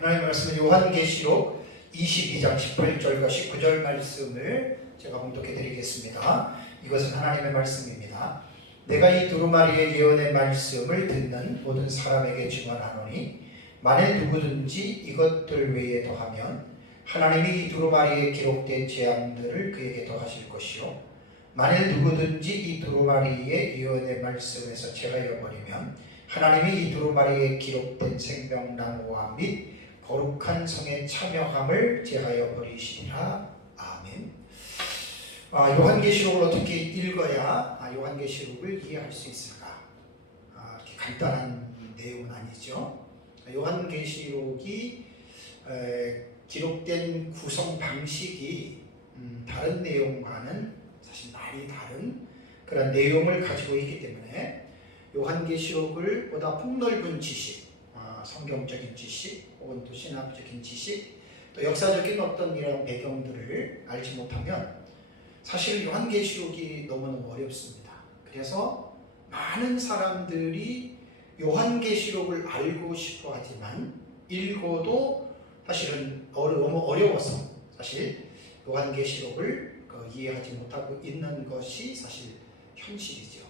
하나님의 말씀은 요한계시록 22장 18절과 19절 말씀을 제가 봉독해 드리겠습니다. 이것은 하나님의 말씀입니다. 내가 이 두루마리의 예언의 말씀을 듣는 모든 사람에게 증언하노니 만일 누구든지 이것들 외에 더하면 하나님이 이 두루마리에 기록된 재앙들을 그에게 더하실 것이요 만일 누구든지 이 두루마리의 예언의 말씀에서 제하여 버리면 하나님이 이 두루마리에 기록된 생명나무와 및 거룩한 성의 참여함을 제하여 버리시리라. 아멘. 요한계시록을 어떻게 읽어야 요한계시록을 이해할 수 있을까? 이렇게 간단한 내용은 아니죠. 요한계시록이 기록된 구성 방식이 다른 내용과는 사실 많이 다른 그런 내용을 가지고 있기 때문에 요한계시록을 보다 폭넓은 지식, 성경적인 지식, 혹은 또 신학적인 지식, 또 역사적인 어떤 이런 배경들을 알지 못하면 사실 요한계시록이 너무너무 어렵습니다. 그래서 많은 사람들이 요한계시록을 알고 싶어 하지만 읽어도 사실은 너무 어려워서 사실 요한계시록을 이해하지 못하고 있는 것이 사실 현실이죠.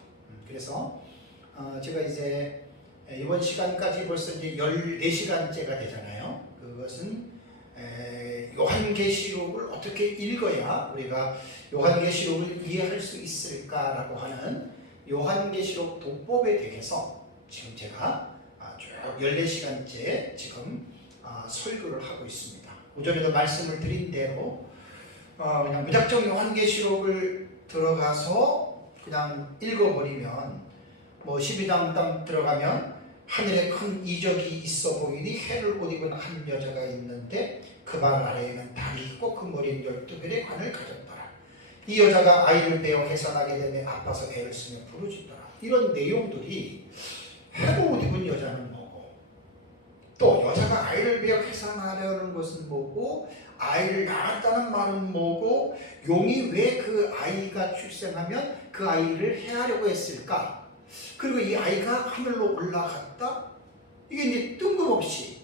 그래서 제가 이제 이번 시간까지 벌써 이제 14시간째가 되잖아요. 그것은 요한계시록을 어떻게 읽어야 우리가 요한계시록을 이해할 수 있을까라고 하는 요한계시록 독법에 대해서 지금 제가 쭉 14시간째 지금 설교를 하고 있습니다. 오전에도 말씀을 드린 대로 그냥 무작정 요한계시록을 들어가서 그냥 읽어버리면 12장 딱 들어가면 하늘에 큰 이적이 있어 보이니 해를 옷 입은 한 여자가 있는데 그 발 아래에는 달이 있고 그 머리는 12별의 관을 가졌더라. 이 여자가 아이를 베어 해산하게 되며 아파서 애를 쓰며 부르짖더라. 이런 내용들이 해를 옷 입은 여자는 뭐고, 또 여자가 아이를 베어 해산하려는 것은 뭐고, 아이를 낳았다는 말은 뭐고, 용이 왜 그 아이가 출생하면 그 아이를 해하려고 했을까? 그리고 이 아이가 하늘로 올라갔다? 이게 이제 뜬금없이.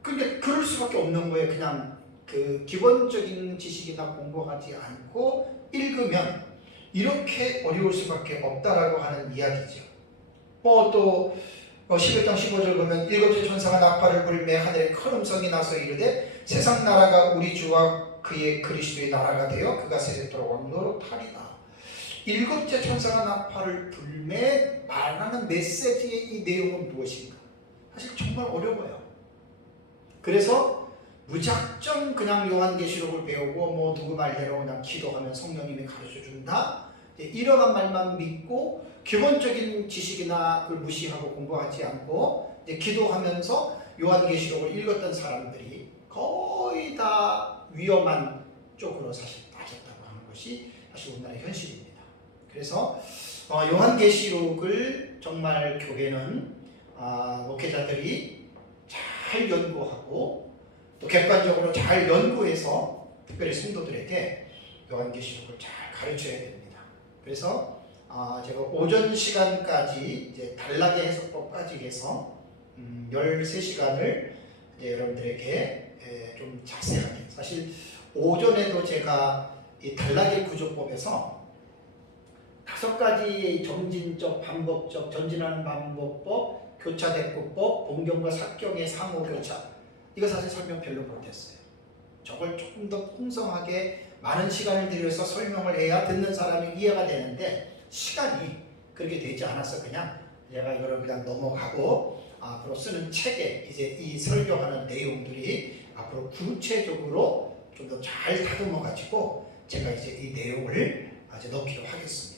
근데 그럴 수밖에 없는 거예요. 그냥 그 기본적인 지식이나 공부하지 않고 읽으면 이렇게 어려울 수밖에 없다라고 하는 이야기죠. 또 11장 15절 보면 일곱째 천사가 나팔을 불매 하늘에 큰 음성이 나서 이르되 세상 나라가 우리 주와 그의 그리스도의 나라가 되어 그가 세세토록 왕노릇 하리라. 일곱째 천사가 나팔을 불매 말하는 메시지의 이 내용은 무엇인가? 사실 정말 어려워요. 그래서 무작정 그냥 요한계시록을 배우고 누구 말대로 그냥 기도하면 성령님이 가르쳐준다, 이러한 말만 믿고 기본적인 지식이나 그걸 무시하고 공부하지 않고 기도하면서 요한계시록을 읽었던 사람들이 거의 다 위험한 쪽으로 사실 빠졌다고 하는 것이 사실 우리나라의 현실입니다. 그래서 요한계시록을 정말 교회는 목회자들이 잘 연구하고 또 객관적으로 잘 연구해서 특별히 성도들에게 요한계시록을 잘 가르쳐야 됩니다. 그래서 제가 오전 시간까지 이제 단락의 해석법까지 해서 13시간을 이제 여러분들에게 좀 자세하게, 사실 오전에도 제가 이 단락의 구조법에서 5가지 점진적, 반복적, 전진하는 반복법, 교차대꾸법, 본경과 사경의 상호교차, 이거 사실 설명 별로 못했어요. 저걸 조금 더 풍성하게 많은 시간을 들여서 설명을 해야 듣는 사람이 이해가 되는데 시간이 그렇게 되지 않아서 그냥 제가 이거를 그냥 넘어가고 앞으로 쓰는 책에 이제 이 설명하는 내용들이 앞으로 구체적으로 좀 더 잘 다듬어 가지고 제가 이제 이 내용을 이제 넣기로 하겠습니다.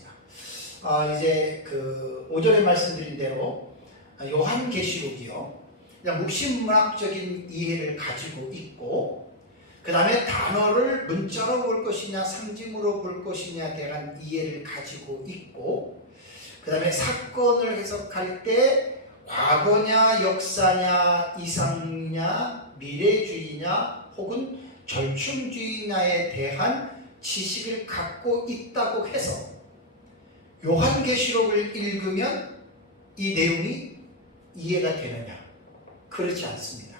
이제 그 오전에 말씀드린 대로 요한계시록이요, 그냥 묵신문학적인 이해를 가지고 있고, 그 다음에 단어를 문자로 볼 것이냐 상징으로 볼 것이냐에 대한 이해를 가지고 있고, 그 다음에 사건을 해석할 때 과거냐 역사냐 이상이냐 미래주의냐 혹은 절충주의냐에 대한 지식을 갖고 있다고 해서 요한계시록을 읽으면 이 내용이 이해가 되느냐? 그렇지 않습니다.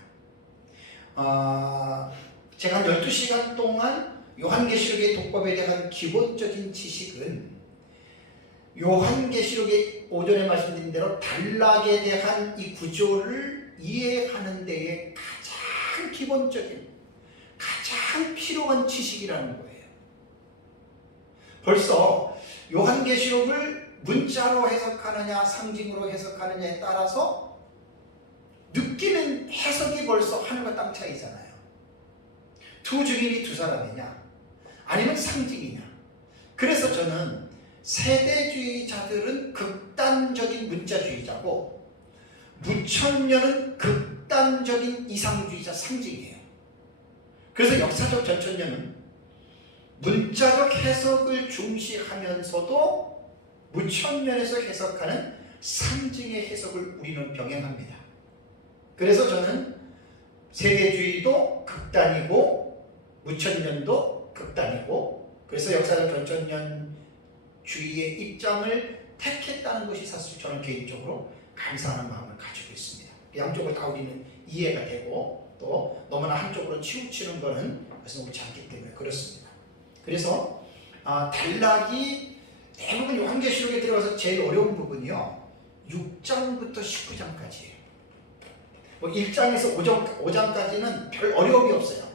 제가 한 12시간 동안 요한계시록의 독법에 대한 기본적인 지식은 요한계시록의 오전에 말씀드린 대로 단락에 대한 이 구조를 이해하는 데에 가장 기본적인, 가장 필요한 지식이라는 거예요. 벌써 요한계시록을 문자로 해석하느냐 상징으로 해석하느냐에 따라서 느끼는 해석이 벌써 하늘과 땅 차이잖아요. 두 증인이 두 사람이냐 아니면 상징이냐. 그래서 저는 세대주의자들은 극단적인 문자주의자고 무천년은 극단적인 이상주의자 상징이에요. 그래서 역사적 전천년은 문자적 해석을 중시하면서도 무천년에서 해석하는 상징의 해석을 우리는 병행합니다. 그래서 저는 세대주의도 극단이고 무천년도 극단이고, 그래서 역사적 전천년주의의 입장을 택했다는 것이 사실 저는 개인적으로 감사하는 마음을 가지고 있습니다. 양쪽을 다 우리는 이해가 되고 또 너무나 한쪽으로 치우치는 것은 옳지 않기 때문에 그렇습니다. 그래서 단락이 대부분 요한계시록에 들어가서 제일 어려운 부분이요 6장부터 19장까지예요. 뭐 1장에서 5장까지는 별 어려움이 없어요.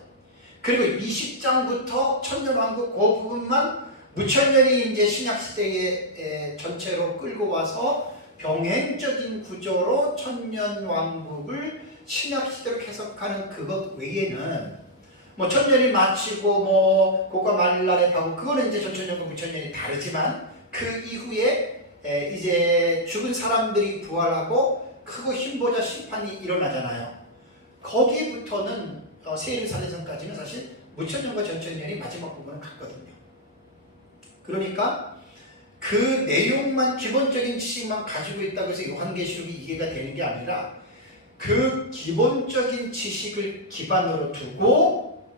그리고 20장부터 천년왕국 그 부분만 무천년이 이제 신약시대에 전체로 끌고 와서 병행적인 구조로 천년왕국을 신약시대로 해석하는 그것 외에는 뭐 천년이 마치고 뭐 고가 말날에 가고 그거는 이제 전천년과 무천년이 다르지만 그 이후에 이제 죽은 사람들이 부활하고 크고 힘보자 심판이 일어나잖아요. 거기부터는 세일살례전까지는 사실 무천년과 전천년이 마지막 부분은 같거든요. 그러니까 그 내용만 기본적인 지식만 가지고 있다고 해서 요한계시록이 이해가 되는 게 아니라 그 기본적인 지식을 기반으로 두고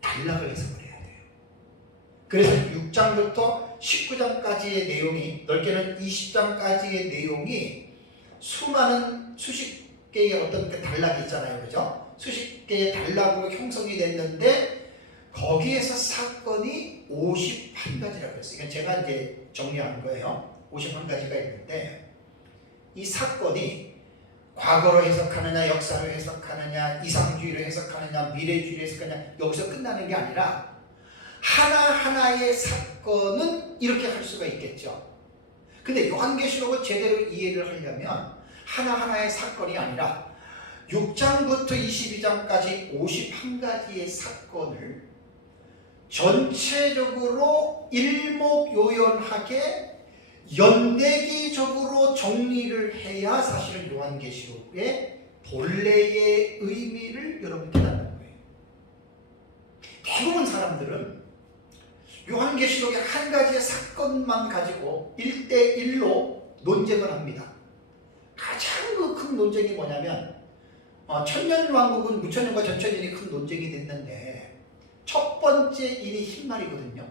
단락을 해석을 해야 돼요. 그래서 6장부터 19장까지의 내용이, 넓게는 20장까지의 내용이 수많은 수십 개의 어떤 그 단락이 있잖아요. 그죠? 수십 개의 단락으로 형성이 됐는데 거기에서 사건이 51가지라고 했어요. 이건 제가 이제 정리한 거예요. 51가지가 있는데 이 사건이 과거로 해석하느냐, 역사로 해석하느냐, 이상주의로 해석하느냐, 미래주의로 해석하느냐 여기서 끝나는 게 아니라 하나하나의 사건은 이렇게 할 수가 있겠죠. 근데 요한계시록을 제대로 이해를 하려면 하나하나의 사건이 아니라 6장부터 22장까지 51가지의 사건을 전체적으로 일목요연하게 연대기적으로 정리를 해야 사실은 요한계시록의 본래의 의미를 여러분 깨닫는 거예요. 대부분 사람들은 요한계시록의 한 가지의 사건만 가지고 1대1로 논쟁을 합니다. 가장 큰 논쟁이 뭐냐면 천년왕국은 무천년과 전천년이 큰 논쟁이 됐는데 첫 번째 인이 흰말이거든요.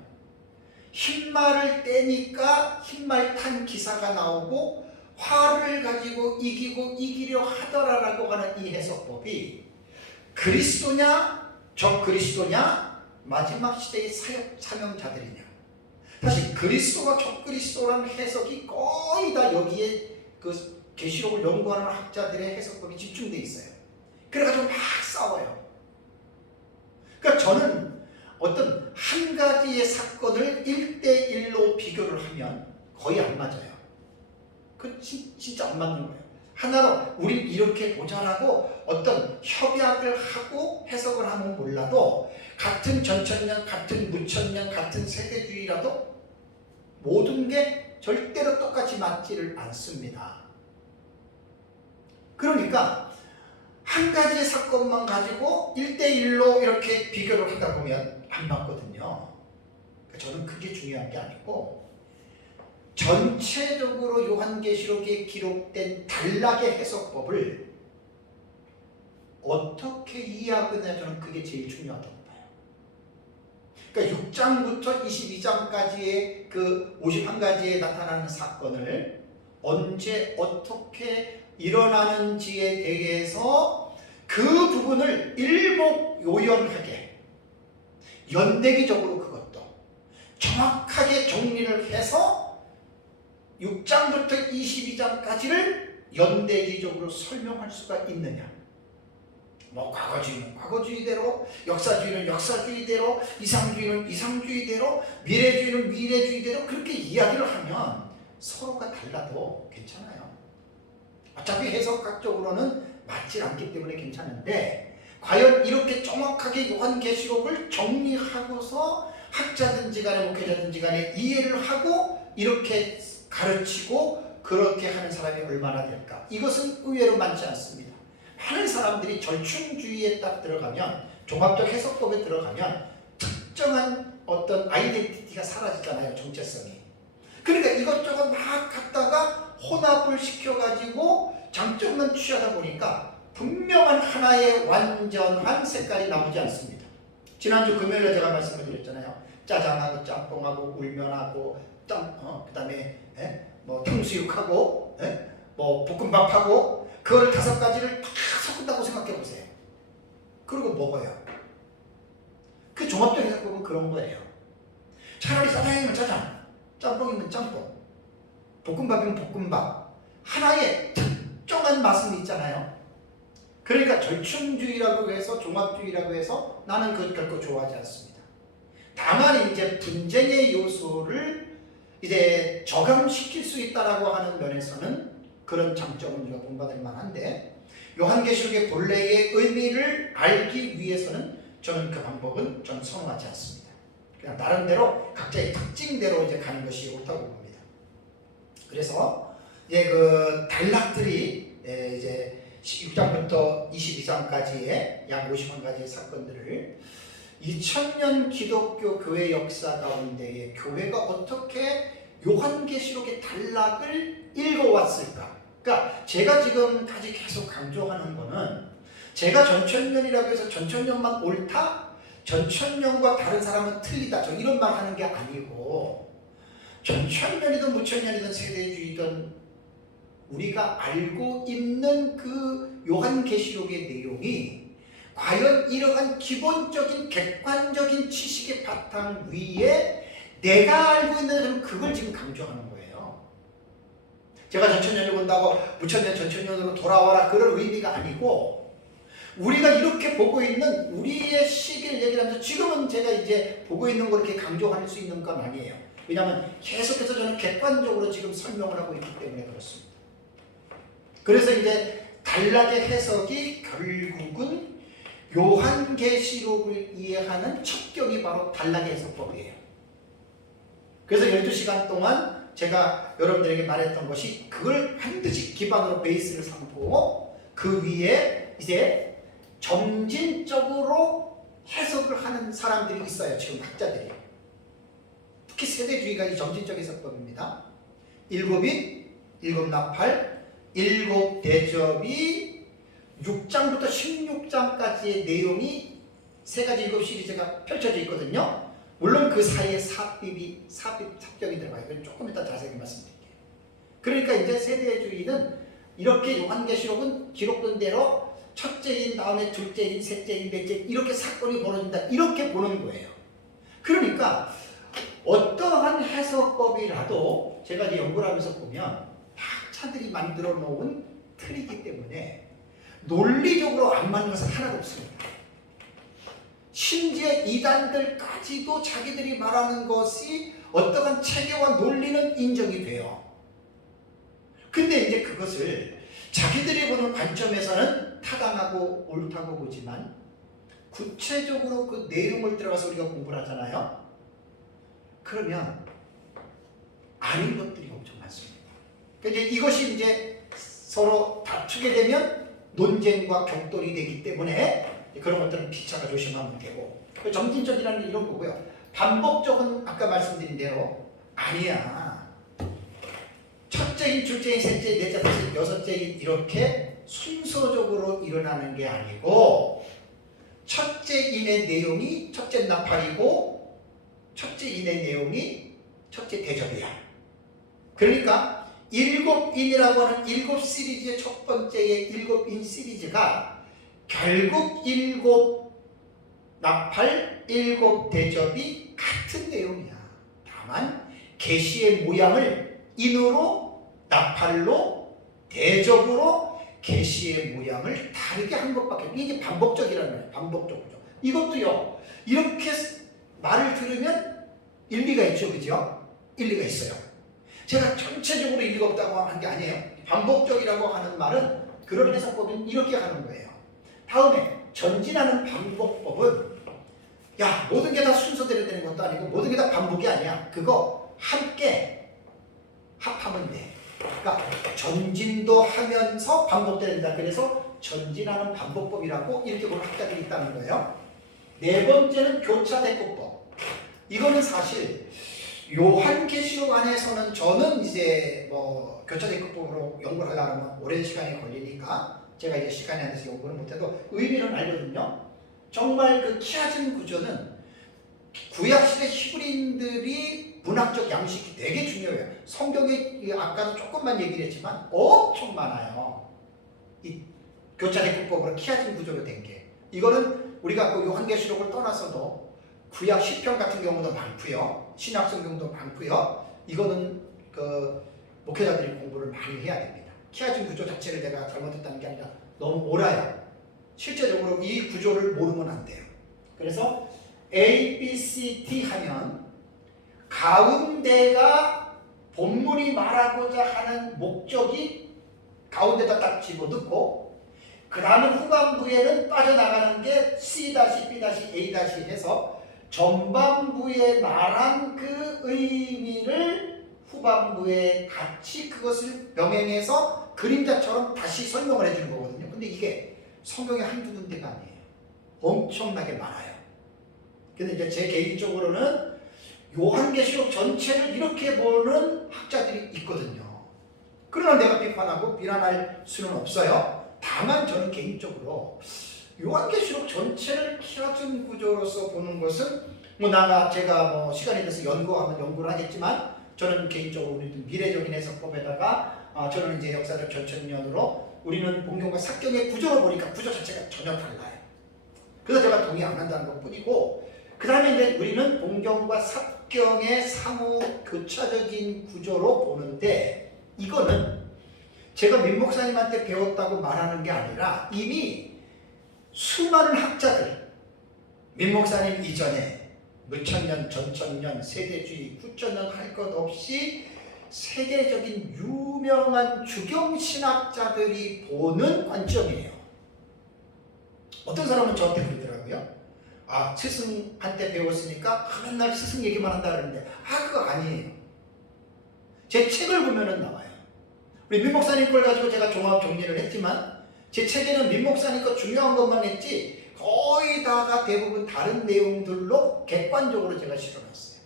흰말을 떼니까 흰말 탄 기사가 나오고 화를 가지고 이기고 이기려 하더라라고 하는 이 해석법이 그리스도냐 적그리스도냐 마지막 시대의 사명자들이냐. 사실 그리스도와 적그리스도라는 해석이 거의 다 여기에 그 계시록을 연구하는 학자들의 해석법이 집중되어 있어요. 그래가지고 막 싸워요. 그러니까 저는 어떤 한 가지의 사건을 1대1로 비교를 하면 거의 안 맞아요. 그 진짜 안 맞는 거예요. 하나로 우린 이렇게 보자라고 어떤 협약을 하고 해석을 하면 몰라도 같은 전천년, 같은 무천년, 같은 세대주의라도 모든 게 절대로 똑같이 맞지를 않습니다. 그러니까 한 가지의 사건만 가지고 1대1로 이렇게 비교를 하다 보면 안 맞거든요. 저는 그게 중요한 게 아니고 전체적으로 요한계시록에 기록된 단락의 해석법을 어떻게 이해하느냐, 저는 그게 제일 중요하다고 봐요. 그러니까 6장부터 22장까지의 그 51가지에 나타나는 사건을 언제 어떻게 일어나는지에 대해서 그 부분을 일목요연하게 연대기적으로 그것도 정확하게 정리를 해서 6장부터 22장까지를 연대기적으로 설명할 수가 있느냐. 뭐 과거주의는 과거주의대로, 역사주의는 역사주의대로, 이상주의는 이상주의대로, 미래주의는 미래주의대로 그렇게 이야기를 하면 서로가 달라도 괜찮아요. 어차피 해석학적으로는 맞지 않기 때문에 괜찮은데, 과연 이렇게 정확하게 요한계시록을 정리하고서 학자든지 간에 목회자든지 간에 이해를 하고 이렇게 가르치고 그렇게 하는 사람이 얼마나 될까? 이것은 의외로 많지 않습니다. 많은 사람들이 절충주의에 딱 들어가면, 종합적 해석법에 들어가면 특정한 어떤 아이덴티티가 사라지잖아요. 정체성이. 그러니까 이것저것 막 갖다가 혼합을 시켜가지고 장점만 취하다 보니까 분명한 하나의 완전한 색깔이 나오지 않습니다. 지난주 금요일에 제가 말씀을 드렸잖아요. 짜장하고 짬뽕하고 울면하고 그 다음에 뭐 탕수육하고 뭐 볶음밥하고 그걸 5가지를 다 섞는다고 생각해 보세요. 그리고 먹어요. 그 종합적 해석법은 그런 거예요. 차라리 짜장이면 짜장, 짬뽕이면 짬뽕, 볶음밥이면 볶음밥, 하나의 특정한 맛은 있잖아요. 그러니까 절충주의라고 해서 종합주의라고 해서 나는 그걸 결코 좋아하지 않습니다. 다만 이제 분쟁의 요소를 이제 저감시킬 수 있다라고 하는 면에서는 그런 장점은 우리가 본받을 만한데, 요한계시록의 본래의 의미를 알기 위해서는 저는 그 방법은 좀 선호하지 않습니다. 그냥 나름대로 각자의 특징대로 이제 가는 것이 옳다고 봅니다. 그래서 이제 그 단락들이 이제 6장부터 22장까지의 약 50원가지의 사건들을 2000년 기독교 교회 역사 가운데에 교회가 어떻게 요한계시록의 단락을 읽어왔을까? 그러니까 제가 지금까지 계속 강조하는 거는, 제가 전천년이라고 해서 전천년만 옳다? 전천년과 다른 사람은 틀리다. 저 이런 말 하는 게 아니고, 전천년이든 무천년이든 세대주의든 우리가 알고 있는 그 요한계시록의 내용이 과연 이러한 기본적인 객관적인 지식의 바탕 위에 내가 알고 있는 그걸 지금 강조하는 거예요. 제가 전천년을 본다고 무천년 전천년으로 돌아와라 그런 의미가 아니고, 우리가 이렇게 보고 있는 우리의 시기를 얘기를 하면서 지금은 제가 이제 보고 있는 걸 이렇게 강조할 수 있는 건 아니에요. 왜냐하면 계속해서 저는 객관적으로 지금 설명을 하고 있기 때문에 그렇습니다. 그래서 이제 단락의 해석이 결국은 요한계시록을 이해하는 첩경이 바로 단락의 해석법이에요. 그래서 12시간 동안 제가 여러분들에게 말했던 것이 그걸 반드시 기반으로 베이스를 삼고 그 위에 이제 점진적으로 해석을 하는 사람들이 있어요. 지금 학자들이. 특히 세대주의가 이 점진적 해석법입니다. 7인, 7나팔, 7대접이 6장부터 16장까지의 내용이 3가지 7 시리즈가 펼쳐져 있거든요. 물론 그 사이에 삽입 삽격이 들어가요. 그건 조금 이따 자세히 말씀드릴게요. 그러니까 이제 세대주의는 이렇게 요한계시록은 기록된 대로 첫째인, 다음에 둘째인, 셋째인, 넷째인 이렇게 사건이 벌어진다. 이렇게 보는 거예요. 그러니까 어떠한 해석법이라도 제가 이제 연구를 하면서 보면 학자들이 만들어 놓은 틀이기 때문에 논리적으로 안 맞는 것은 하나도 없습니다. 심지어 이단들까지도 자기들이 말하는 것이 어떠한 체계와 논리는 인정이 돼요. 근데 이제 그것을 자기들이 보는 관점에서는 타당하고 옳다고 보지만 구체적으로 그 내용을 들어가서 우리가 공부를 하잖아요. 그러면 아닌 것들이 엄청 많습니다. 그러니까 이것이 이제 서로 다투게 되면 논쟁과 격돌이 되기 때문에 그런 것들은 피차가 조심하면 되고, 점진적이라는 이런 거고요. 반복적은 아까 말씀드린 대로 아니야. 첫째인, 둘째인, 셋째인, 넷째, 다섯째인, 여섯째인 이렇게 순서적으로 일어나는 게 아니고, 첫째인의 내용이 첫째 나팔이고 첫째인의 내용이 첫째 대접이야. 그러니까 7인이라고 하는 7 시리즈의 첫 번째의 7인 시리즈가 결국 일곱 나팔, 일곱 대접이 같은 내용이야. 다만 계시의 모양을 인으로, 나팔로, 대접으로 계시의 모양을 다르게 한 것밖에. 이게 반복적이라는 거예요. 반복적이죠. 이것도요. 이렇게 말을 들으면 일리가 있죠, 그죠? 일리가 있어요. 제가 전체적으로 일리가 없다고 한 게 아니에요. 반복적이라고 하는 말은 그런 해석법은 이렇게 하는 거예요. 다음에 전진하는 반복법은 야, 모든 게 다 순서대로 되는 것도 아니고 모든 게 다 반복이 아니야. 그거 함께 합하면 돼. 그러니까 전진도 하면서 반복된다. 그래서 전진하는 반복법이라고 이렇게 보는 학자들이 있다는 거예요. 네 번째는 교차대꾸법. 이거는 사실 요한계시록 안에서는 저는 이제 뭐 교차대꾸법으로 연구를 하려면 오랜 시간이 걸리니까 제가 이제 시간이 안 돼서 연구를 못해도 의미는 알거든요. 정말 그 키아진 구조는 구약시대 히브리인들이 문학적 양식이 되게 중요해요. 성경에 아까도 조금만 얘기를 했지만 엄청 많아요. 이 교차대꾸법으로 키아진 구조로 된 게. 이거는 우리가 그 요한계시록을 떠나서도 구약 시편 같은 경우도 많고요. 신약 성경도 많고요. 이거는 그 목회자들이 공부를 많이 해야 됩니다. 키아진 구조 자체를 내가 잘못했다는 게 아니라 너무 옳아요. 실제적으로 이 구조를 모르면 안 돼요. 그래서 A, B, C, D 하면 가운데가 본문이 말하고자 하는 목적이 가운데다 딱 집어넣고 그 다음에 후반부에는 빠져나가는 게 C, B, A 해서 전반부에 말한 그 의미를 후반부에 같이 그것을 병행해서 그림자처럼 다시 설명을 해주는 거거든요. 근데 이게 성경에 한두 군데가 아니에요. 엄청나게 많아요. 근데 이제 제 개인적으로는 요한계시록 전체를 이렇게 보는 학자들이 있거든요. 그러나 내가 비판하고 비난할 수는 없어요. 다만 저는 개인적으로 요한계시록 전체를 키아진 구조로서 보는 것은 제가 뭐 시간이 돼서 연구하면 연구를 하겠지만 저는 개인적으로 우리는 미래적인 해석법에다가 저는 이제 역사적 전천년으로 우리는 본경과 삭경의 구조를 보니까 구조 자체가 전혀 달라요. 그래서 제가 동의 안 한다는 것 뿐이고 그 다음에 이제 우리는 본경과 삭경의 상호 교차적인 구조로 보는데 이거는 제가 민 목사님한테 배웠다고 말하는 게 아니라 이미 수많은 학자들 민 목사님 이전에 무천년, 전천년, 세대주의, 후천년 할 것 없이 세계적인 유명한 주경신학자들이 보는 관점이에요. 어떤 사람은 저한테 그러더라고요. 아, 스승한테 배웠으니까 맨날 스승 얘기만 한다 그러는데 그거 아니에요. 제 책을 보면은 나와요. 우리 민 목사님 걸 가지고 제가 종합 정리를 했지만 제 책에는 민 목사님 거 중요한 것만 했지 거의 다가 대부분 다른 내용들로 객관적으로 제가 실어놨어요.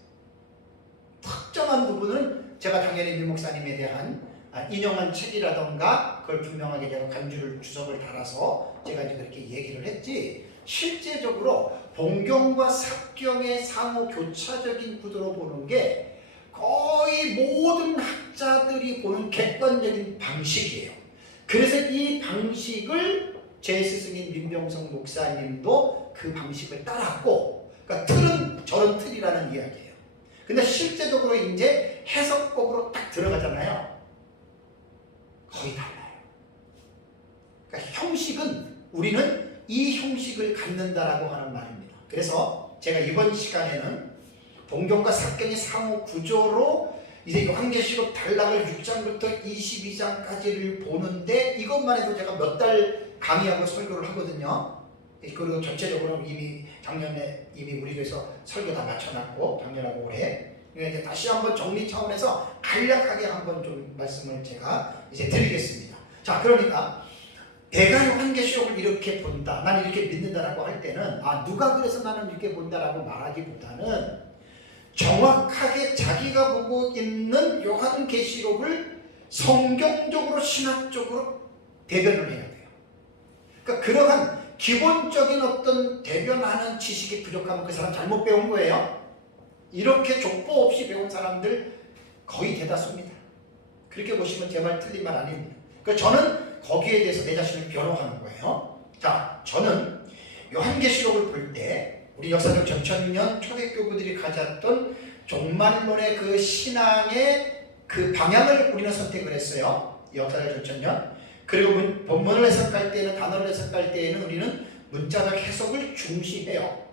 특정한 부분은 제가 당연히 민 목사님에 대한 인용한 책이라던가 그걸 분명하게 제가 간주를 주석을 달아서 제가 이제 그렇게 얘기를 했지 실제적으로 본경과 삭경의 상호 교차적인 구도로 보는 게 거의 모든 학자들이 보는 객관적인 방식이에요. 그래서 이 방식을 제 스승인 민병성 목사님도 그 방식을 따랐고 그러니까 틀은 저런 틀이라는 이야기예요. 근데 실제적으로 이제 해석법으로 딱 들어가잖아요. 거의 달라요. 그러니까 형식은 우리는 이 형식을 갖는다라고 하는 말입니다. 그래서 제가 이번 시간에는 본경과 삭경의 상호 구조로 이제 요한계시록 단락을 6장부터 22장까지를 보는데 이것만 해도 제가 몇 달 강의하고 설교를 하거든요. 그리고 전체적으로 이미 작년에 이미 우리 교회에서 설교 다 마쳐놨고 작년하고 올해 이제 다시 한번 정리 차원에서 간략하게 한번 좀 말씀을 제가 이제 드리겠습니다. 자, 그러니까 내가 요한계시록을 이렇게 본다, 난 이렇게 믿는다라고 할 때는 누가 그래서 나는 이렇게 본다라고 말하기보다는 정확하게 자기가 보고 있는 요한계시록을 성경적으로 신학적으로 대변을 해야 돼요. 그러니까 그러한 기본적인 어떤 대변하는 지식이 부족하면 그 사람 잘못 배운 거예요. 이렇게 족보 없이 배운 사람들 거의 대다수입니다. 그렇게 보시면 제 말 틀린 말 아닙니다. 그러니까 저는 거기에 대해서 내 자신을 변호하는 거예요. 자, 저는 요한계시록을 볼 때 우리 역사적 전천년 초대교부들이 가졌던 종말론의 그 신앙의 그 방향을 우리는 선택을 했어요. 역사적 전천년. 그리고 본문을 해석할 때는, 단어를 해석할 때에는 우리는 문자적 해석을 중시해요.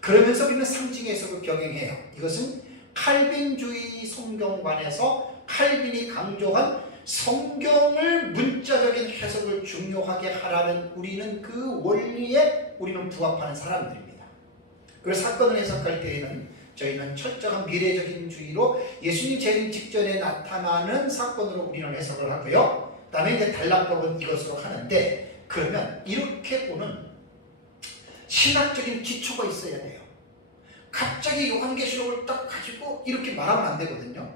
그러면서 우리는 상징 해석을 병행해요. 이것은 칼빈주의 성경관에서 칼빈이 강조한 성경을 문자적인 해석을 중요하게 하라는 우리는 그 원리에 우리는 부합하는 사람들입니다. 그래서 사건을 해석할 때에는 저희는 철저한 미래적인 주의로 예수님 재림 직전에 나타나는 사건으로 우리는 해석을 하고요. 그 다음에 이제 단락법은 이것으로 하는데, 그러면 이렇게 보는 신학적인 기초가 있어야 돼요. 갑자기 요한계시록을 딱 가지고 이렇게 말하면 안 되거든요.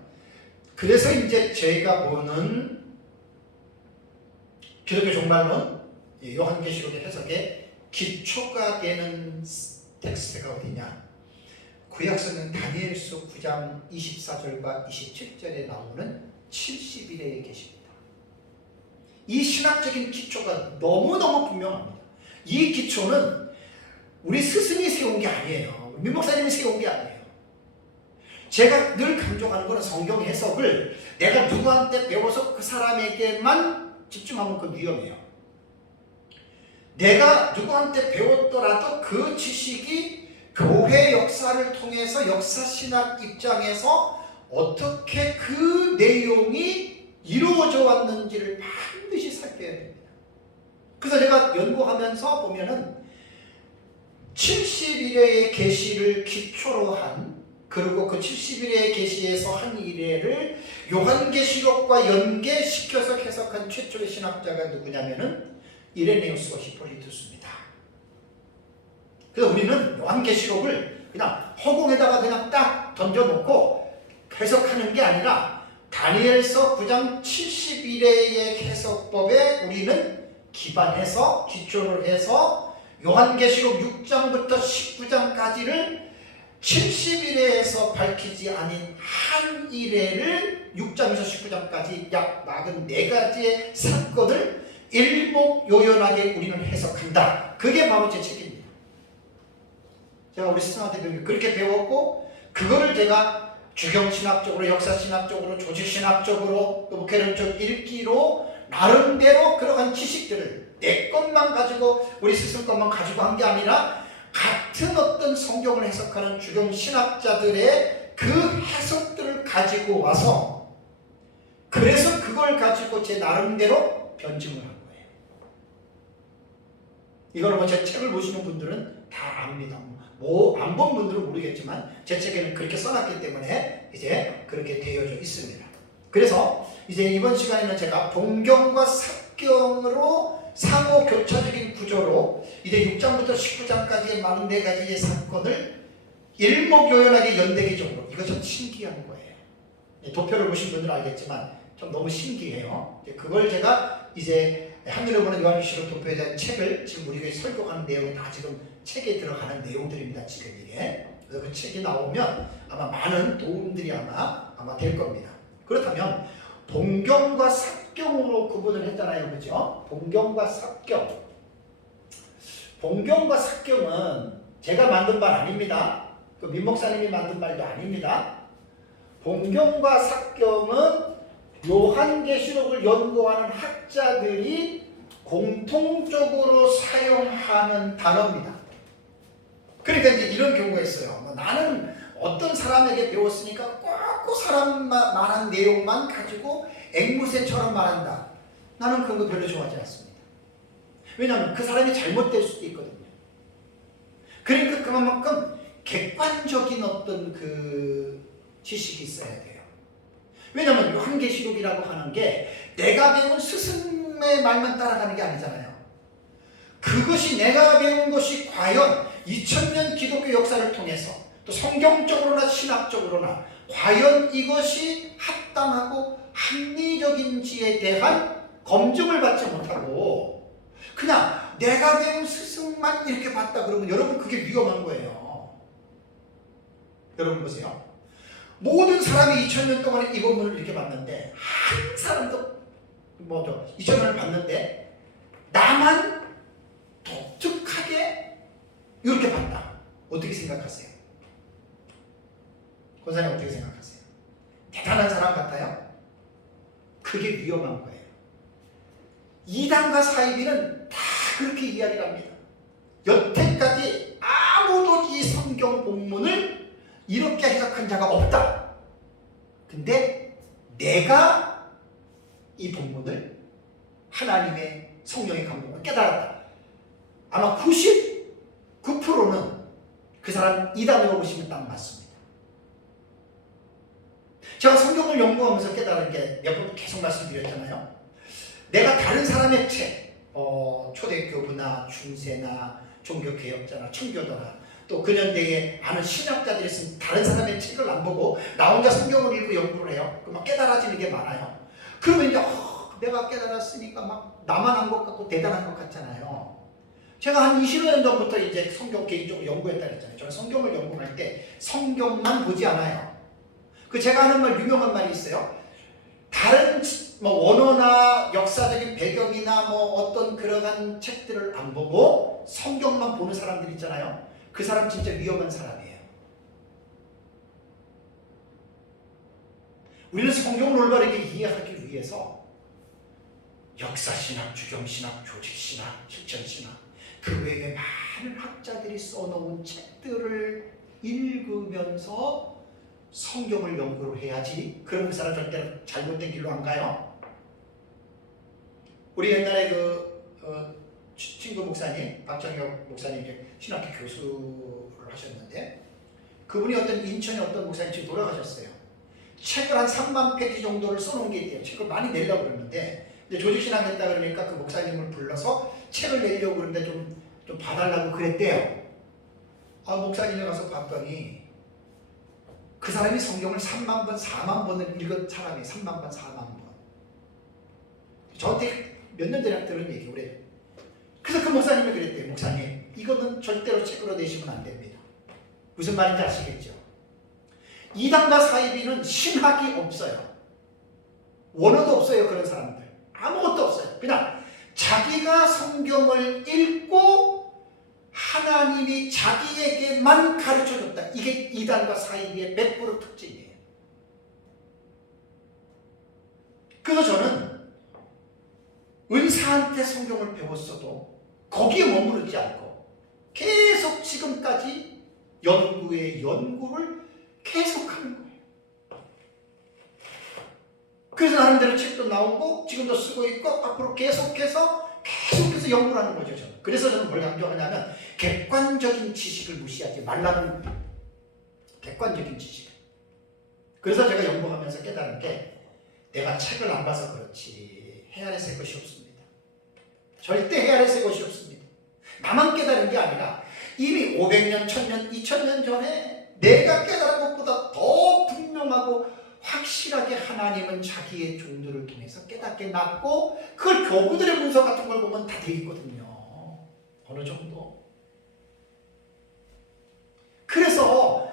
그래서 이제 저희가 보는 기독교 종말론 요한계시록의 해석에 기초가 되는 텍스트가 어디냐? 구약성경 다니엘서 9장 24절과 27절에 나오는 70일의 계시입니다. 이 신학적인 기초가 너무너무 분명합니다. 이 기초는 우리 스승이 세운 게 아니에요. 민 목사님이 세운 게 아니에요. 제가 늘 강조하는 것은 성경 해석을 내가 누구한테 배워서 그 사람에게만 집중하면 그 위험해요. 내가 누구한테 배웠더라도 그 지식이 교회 역사를 통해서 역사신학 입장에서 어떻게 그 내용이 이루어져 왔는지를 반드시 살펴야 됩니다. 그래서 제가 연구하면서 보면은 70일의 계시를 기초로 한, 그리고 그 70일의 계시에서 한 이래를 요한계시록과 연계시켜서 해석한 최초의 신학자가 누구냐면은 이레네우스와 히폴리투스입니다. 그래서 우리는 요한계시록을 그냥 허공에다가 그냥 딱 던져놓고 해석하는 게 아니라 다니엘서 9장 70일의 해석법에 우리는 기반해서 기초를 해서 요한계시록 6장부터 19장까지를 70일에서 밝히지 않은 한 일회를 6장에서 19장까지 약 44가지의 사건을 일목요연하게 우리는 해석한다. 그게 바로 제 책입니다. 제가 우리 스승한테 그렇게 배웠고, 그거를 제가 주경신학적으로, 역사신학적으로, 조직신학적으로, 또 목회론적 읽기로 나름대로 그러한 지식들을 내 것만 가지고, 우리 스승 것만 가지고 한 게 아니라 같은 어떤 성경을 해석하는 주경신학자들의 그 해석들을 가지고 와서, 그래서 그걸 가지고 제 나름대로 변증을 한 거예요. 이거는 뭐 제 책을 보시는 분들은 다 압니다. 뭐 안 본 분들은 모르겠지만 제 책에는 그렇게 써놨기 때문에 이제 그렇게 되어져 있습니다. 그래서 이제 이번 시간에는 제가 본경과 삭경으로 상호 교차적인 구조로 이제 6장부터 19장까지의 44가지의 사건을 일목요연하게 연대기적으로, 이거 좀 신기한 거예요. 도표를 보신 분들은 알겠지만 좀 너무 신기해요. 그걸 제가 이제 한눈에 보는 요한계시록 도표에 대한 책을 지금 우리가 설교하는 내용이 다 지금 책에 들어가는 내용들입니다. 지금 이게. 그래서 그 책이 나오면 아마 많은 도움들이 아마 될 겁니다. 그렇다면 본경과 삭경으로 구분을 했잖아요. 그죠? 본경과 삭경. 본경과 삭경은 제가 만든 말 아닙니다. 그 민 목사님이 만든 말도 아닙니다. 본경과 삭경은 요한계시록을 연구하는 학자들이 공통적으로 사용하는 단어입니다. 그러니까 이제 이런 경우가 있어요. 나는 어떤 사람에게 배웠으니까 꼭 사람 말한 내용만 가지고 앵무새처럼 말한다. 나는 그런 거 별로 좋아하지 않습니다. 왜냐하면 그 사람이 잘못될 수도 있거든요. 그러니까 그만큼 객관적인 어떤 그 지식이 있어야 돼요. 왜냐하면 요한계시록이라고 하는 게 내가 배운 스승의 말만 따라가는 게 아니잖아요. 그것이 내가 배운 것이 과연 2000년 기독교 역사를 통해서 또 성경적으로나 신학적으로나 과연 이것이 합당하고 합리적인지에 대한 검증을 받지 못하고 그냥 내가 배운 스승만 이렇게 봤다 그러면 여러분 그게 위험한 거예요. 여러분 보세요. 모든 사람이 2000년 동안에 이 본문을 이렇게 봤는데 한 사람도 2000년을 봤는데 나만 독특하게 이렇게 봤다. 어떻게 생각하세요? 권사님 어떻게 생각하세요? 대단한 사람 같아요? 그게 위험한 거예요. 이단과 사이비는 다 그렇게 이야기를 합니다. 여태까지 아무도 이 성경 본문을 이렇게 해석한 자가 없다. 근데 내가 이 본문을 하나님의 성령의 감동을 깨달았다. 아마 99%는 그 사람 이단으로 보시면 딱 맞습니다. 제가 성경을 연구하면서 깨달은 게 몇 번 계속 말씀드렸잖아요. 내가 다른 사람의 책, 초대교부나 중세나 종교개혁자나 청교도나 또 근현대에 아는 신학자들이 쓴 다른 사람의 책을 안 보고 나 혼자 성경을 읽고 연구를 해요. 막 깨달아지는 게 많아요. 그러면 이제 내가 깨달았으니까 막 나만 한 것 같고 대단한 것 같잖아요. 제가 한 20년 전부터 이제 성경 개인적으로 연구했다 그랬잖아요. 저는 성경을 연구할 때 성경만 보지 않아요. 제가 하는 말, 유명한 말이 있어요. 다른 원어나 역사적인 배경이나 어떤 그러한 책들을 안 보고 성경만 보는 사람들 있잖아요. 그 사람 진짜 위험한 사람이에요. 우리는 성경을 올바르게 이해하기 위해서 역사신학, 주경신학, 조직신학, 실천신학 그 외에 많은 학자들이 써놓은 책들을 읽으면서 성경을 연구를 해야지. 그럼 그 사람 절대로 잘못된 길로 안 가요. 우리 옛날에 친구 목사님, 박정혁 목사님 이제 신학교 교수를 하셨는데 그분이 인천의 어떤 목사님 지금 돌아가셨어요. 책을 한 3만 페이지 정도를 써놓은 게 있대요. 책을 많이 내려고 그러는데 이제 조직신학 했다 그러니까 그 목사님을 불러서 책을 내려고 그러는데 좀 봐달라고 그랬대요. 목사님이 가서 봤더니 그 사람이 성경을 3만 번, 4만 번을 읽은 사람이 3만 번, 4만 번. 저한테 몇 년 전에 들은 얘기 오래. 그래서 그 목사님이 그랬대요. 목사님, 이거는 절대로 책으로 내시면 안 됩니다. 무슨 말인지 아시겠죠? 이단과 사이비는 신학이 없어요. 원어도 없어요. 그런 사람들. 아무것도 없어요. 그냥 자기가 성경을 읽고 하나님이 자기에게만 가르쳐줬다. 이게 이단과 사이비의 100% 특징이에요. 그래서 저는 은사한테 성경을 배웠어도 거기에 머무르지 않고 계속 지금까지 연구의 연구를 계속하는 거예요. 그래서 나름대로 책도 나오고 지금도 쓰고 있고 앞으로 계속해서 연구를 하는 거죠. 저는. 그래서 저는 뭘 강조하냐면 객관적인 지식을 무시하지 말라는 객관적인 지식. 그래서 제가 연구하면서 깨달은 게 내가 책을 안 봐서 그렇지 해안에 새 것이 없습니다. 절대 해안에 새 것이 없습니다. 나만 깨달은 게 아니라 이미 500년, 1000년, 2000년 전에 내가 깨달은 것보다 더 분명하고 확실하게 하나님은 자기의 종들을 통해서 깨닫게 놨고 그걸 교부들의 문서 같은 걸 보면 다 돼 있거든요. 어느 정도. 그래서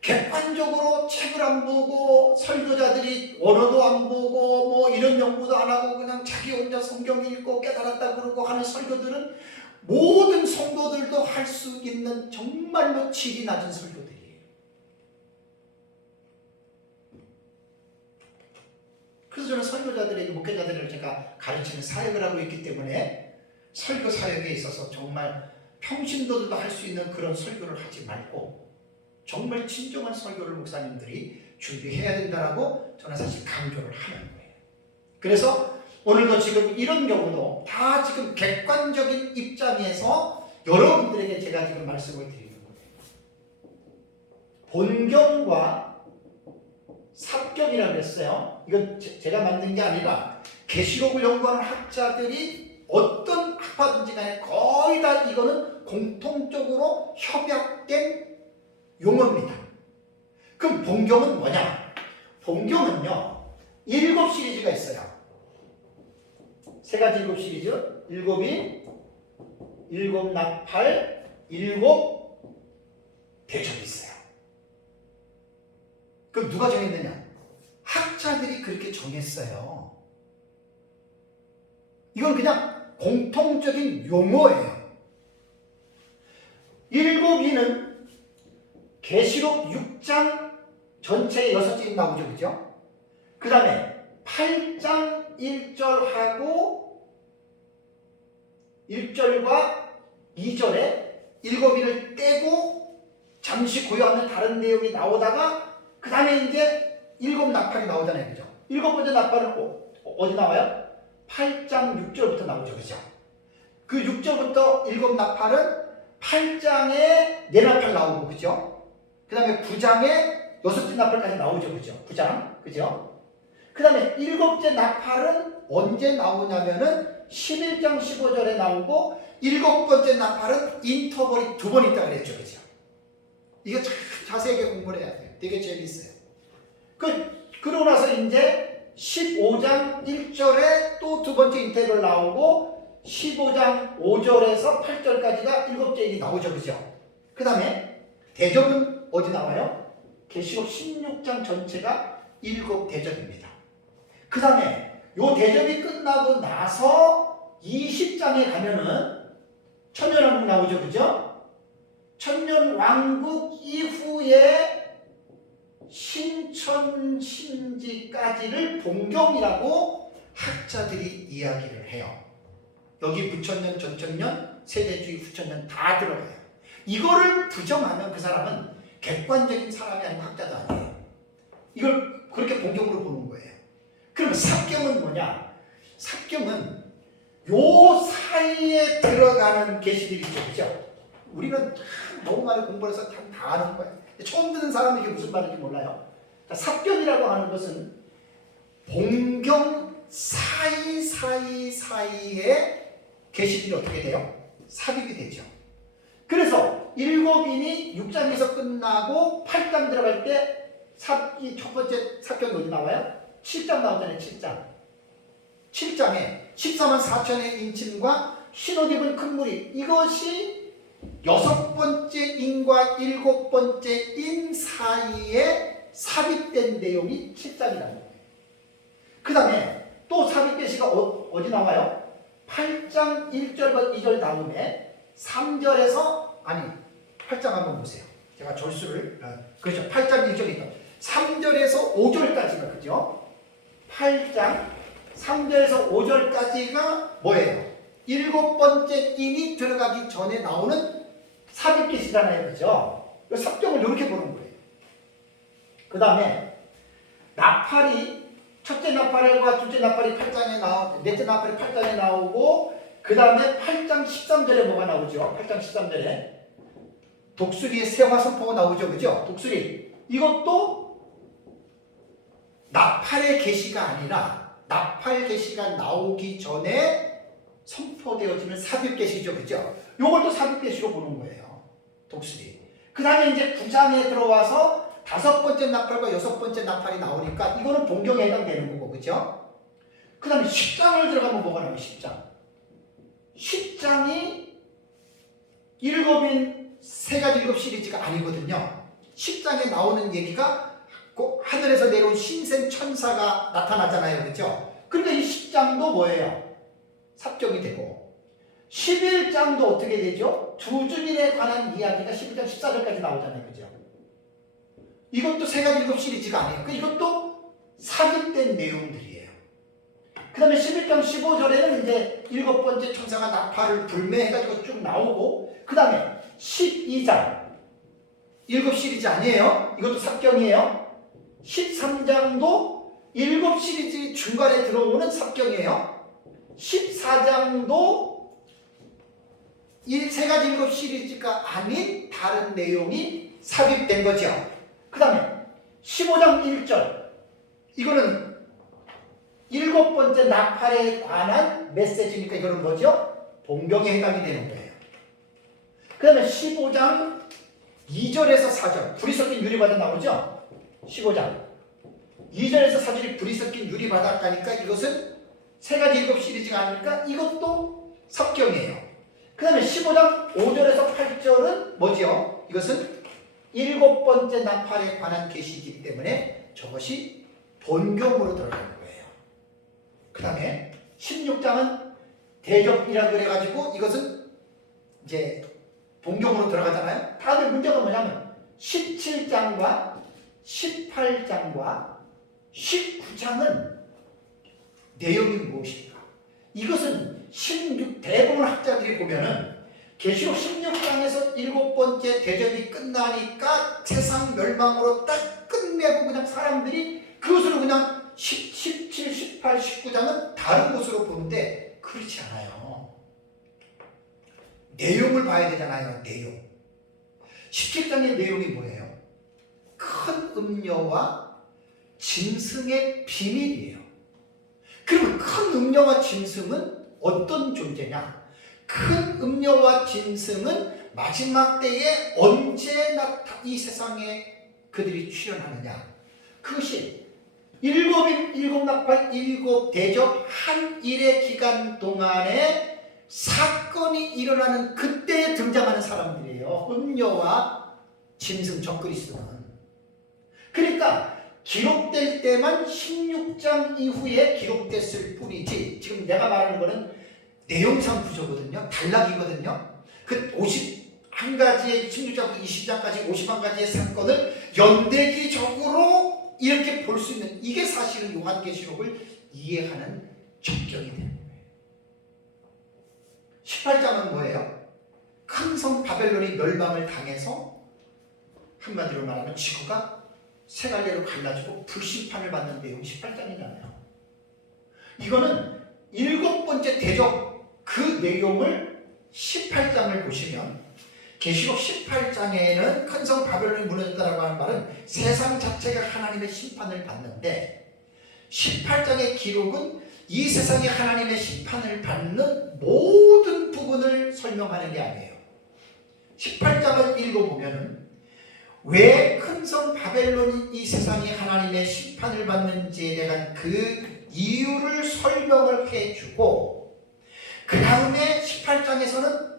객관적으로 책을 안 보고 설교자들이 원어도 안 보고 이런 연구도 안 하고 그냥 자기 혼자 성경 읽고 깨달았다 그러고 하는 설교들은 모든 성도들도 할 수 있는 정말로 질이 낮은 설교들이에요. 그래서 저는 설교자들에게 목회자들을 제가 가르치는 사역을 하고 있기 때문에 설교 사역에 있어서 정말 평신도들도 할 수 있는 그런 설교를 하지 말고 정말 진정한 설교를 목사님들이 준비해야 된다라고 저는 사실 강조를 하는 거예요. 그래서 오늘도 지금 이런 경우도 다 지금 객관적인 입장에서 여러분들에게 제가 지금 말씀을 드리는 거예요. 본경과 삽경이라고 했어요. 이건 제가 만든 게 아니라 계시록을 연구하는 학자들이 어떤 학파든지 간에 거의 다 이거는 공통적으로 협약된 용어입니다. 그럼 본경은 뭐냐? 본경은요 7 시리즈가 있어요. 3가지 7 시리즈. 7이 7 나팔 7 대접이 있어요. 그럼 누가 정했느냐? 학자들이 그렇게 정했어요. 이건 그냥 공통적인 용어예요. 일곱이는 계시록 6장 전체에 6개 나오죠. 그죠? 그 다음에 8장 1절하고 1절과 2절에 일곱이를 떼고 잠시 고요하면 다른 내용이 나오다가 그 다음에 이제 일곱 나팔이 나오잖아요. 그죠? 일곱 번째 나팔은 어디 나와요? 8장 6절부터 나오죠. 그죠? 그 6절부터 일곱 나팔은 8장에 4나팔 나오고, 그죠? 그 다음에 9장에 6째 나팔까지 나오죠. 그죠? 9장. 그죠? 그 다음에 일곱째 나팔은 언제 나오냐면은 11장 15절에 나오고, 일곱 번째 나팔은 인터벌이 2번 있다고 그랬죠. 그죠? 이거 참 자세하게 공부를 해야 돼요. 되게 재밌어요. 그러고 나서 이제 15장 1절에 또 2번째 인터벌 나오고, 15장 5절에서 8절까지가 일곱째 일이 나오죠. 그죠? 그 다음에 대접은 어디 나와요? 계시록 16장 전체가 일곱 대접입니다. 그 다음에 요 대접이 끝나고 나서 20장에 가면은 천년왕국 나오죠. 그죠? 천년왕국 이후에 신천신지까지를 봉경이라고 학자들이 이야기를 해요. 여기 부천년, 전천년, 세대주의, 후천년 다 들어가요. 이거를 부정하면 그 사람은 객관적인 사람이 아니고 학자도 아니에요. 이걸 그렇게 봉경으로 보는 거예요. 그럼 삽경은 뭐냐? 삽경은 요 사이에 들어가는 계시들이 있죠. 그죠? 우리는 너무 많이 공부해서 다 아는 거예요. 처음 듣는 사람은 이게 무슨 말인지 몰라요. 삽경이라고 하는 것은 봉경 사이에 계시들이 어떻게 돼요? 삽입이 되죠. 그래서 일곱인이 6장에서 끝나고 8장 들어갈 때 이 첫 번째 삽경이 어디 나와요? 7장 나오잖아요. 7장에 14만 4천의 인침과 흰옷 입은 큰 무리, 이것이 6번째 인과 7번째 인 사이에 삽입된 내용이 7장이라는 거예요. 그 다음에 또 삽입 계시가 어디 나와요? 8장 1절과 2절 다음에 3절에서 8장 한번 보세요. 제가 절수를 그렇죠. 8장 1절이니까 3절에서 5절까지가 그죠? 8장 3절에서 5절까지가 뭐예요? 7번째 인이 들어가기 전에 나오는 삽입 계시잖아요. 그죠? 삽경을 이렇게 보는 거예요. 그 다음에 나팔이 첫째 나팔과 둘째 나팔이 8장에 나오고, 넷째 나팔이 8장에 나오고, 그 다음에 8장 13절에 뭐가 나오죠? 8장 13절에 독수리의 세화 선포가 나오죠. 그죠? 독수리. 이것도 나팔의 계시가 아니라 나팔 계시가 나오기 전에 선포되어지는 삽입 계시죠. 그죠? 요걸 또 삽입 계시로 보는 거예요. 독수리. 그 다음에 이제 9장에 들어와서 5번째 나팔과 6번째 나팔이 나오니까 이거는 봉경에 해당되는 거고, 그죠? 그 다음에 10장을 들어가면 뭐가 나와요? 10장. 10장이 일곱인 세 가지 일곱 시리즈가 아니거든요. 10장에 나오는 얘기가 하늘에서 내려온 신생 천사가 나타나잖아요. 그죠? 그러니까 이 10장도 뭐예요? 삽경이 되고, 11장도 어떻게 되죠? 두 주일에 관한 이야기가 11장 14절까지 나오잖아요. 그죠? 이것도 세 가지 일곱 시리즈가 아니에요. 이것도 삽입된 내용들이에요. 그 다음에 11장 15절에는 이제 7번째 천사가 나팔을 불매해가지고 쭉 나오고, 그 다음에 12장, 일곱 시리즈 아니에요. 이것도 삽경이에요. 13장도 일곱 시리즈 중간에 들어오는 삽경이에요. 14장도 세 가지 일곱 시리즈가 아닌 다른 내용이 삽입된 거죠. 그 다음에 15장 1절, 이거는 7번째 나팔에 관한 메시지니까 이거는 뭐죠? 봉경에 해당이 되는 거예요. 그 다음에 15장 2절에서 4절, 불이 섞인 유리바닥 나오죠? 15장 2절에서 4절이 불이 섞인 유리바닥가니까 이것은 세 가지 일곱 시리즈가 아니니까 이것도 삽경이에요. 그 다음에 15장 5절에서 8절은 뭐죠? 이것은 7번째 나팔에 관한 계시이기 때문에 저것이 본경으로 들어가는 거예요. 그 다음에 16장은 대접이라고 그래가지고 이것은 이제 동경으로 들어가잖아요. 다음에 문제가 뭐냐면 17장과 18장과 19장은 내용이 무엇인가? 이것은 대부분 학자들이 보면은 계시록 16장에서 7번째 대접이 끝나니까 세상 멸망으로 딱 끝내고 그냥 사람들이 그것으로 그냥 17, 18, 19장은 다른 곳으로 보는데 그렇지 않아요. 내용을 봐야 되잖아요. 내용. 17장의 내용이 뭐예요? 큰 음녀와 짐승의 비밀이에요. 그러면 큰 음녀와 짐승은 어떤 존재냐? 큰 음녀와 짐승은 마지막 때에 언제 이 세상에 그들이 출현하느냐? 그것이 일곱 나팔, 일곱 대접 한 일의 기간 동안에 사건이 일어나는 그때에 등장하는 사람들이에요. 음녀와 짐승 적그리스도는. 그러니까 기록될 때만 16장 이후에 기록됐을 뿐이지 지금 내가 말하는 거는 내용상 구조거든요. 단락이거든요. 그 51가지의 16장부터 20장까지 51가지의 사건을 연대기적으로 이렇게 볼 수 있는 이게 사실은 요한계시록을 이해하는 접경이 되는 거예요. 18장은 뭐예요? 큰 성 바벨론이 멸망을 당해서 한마디로 말하면 지구가 세 갈래로 갈라지고 불심판을 받는 내용이 18장이잖아요. 이거는 7번째 대접 그 내용을 18장을 보시면 계시록 18장에는 큰 성 바벨론이 무너졌다라고 하는 말은 세상 자체가 하나님의 심판을 받는데 18장의 기록은 이 세상이 하나님의 심판을 받는 모든 부분을 설명하는 게 아니에요. 18장을 읽어보면 왜 큰 성 바벨론이 이 세상이 하나님의 심판을 받는지에 대한 그 이유를 설명을 해주고 그 다음에 18장에서는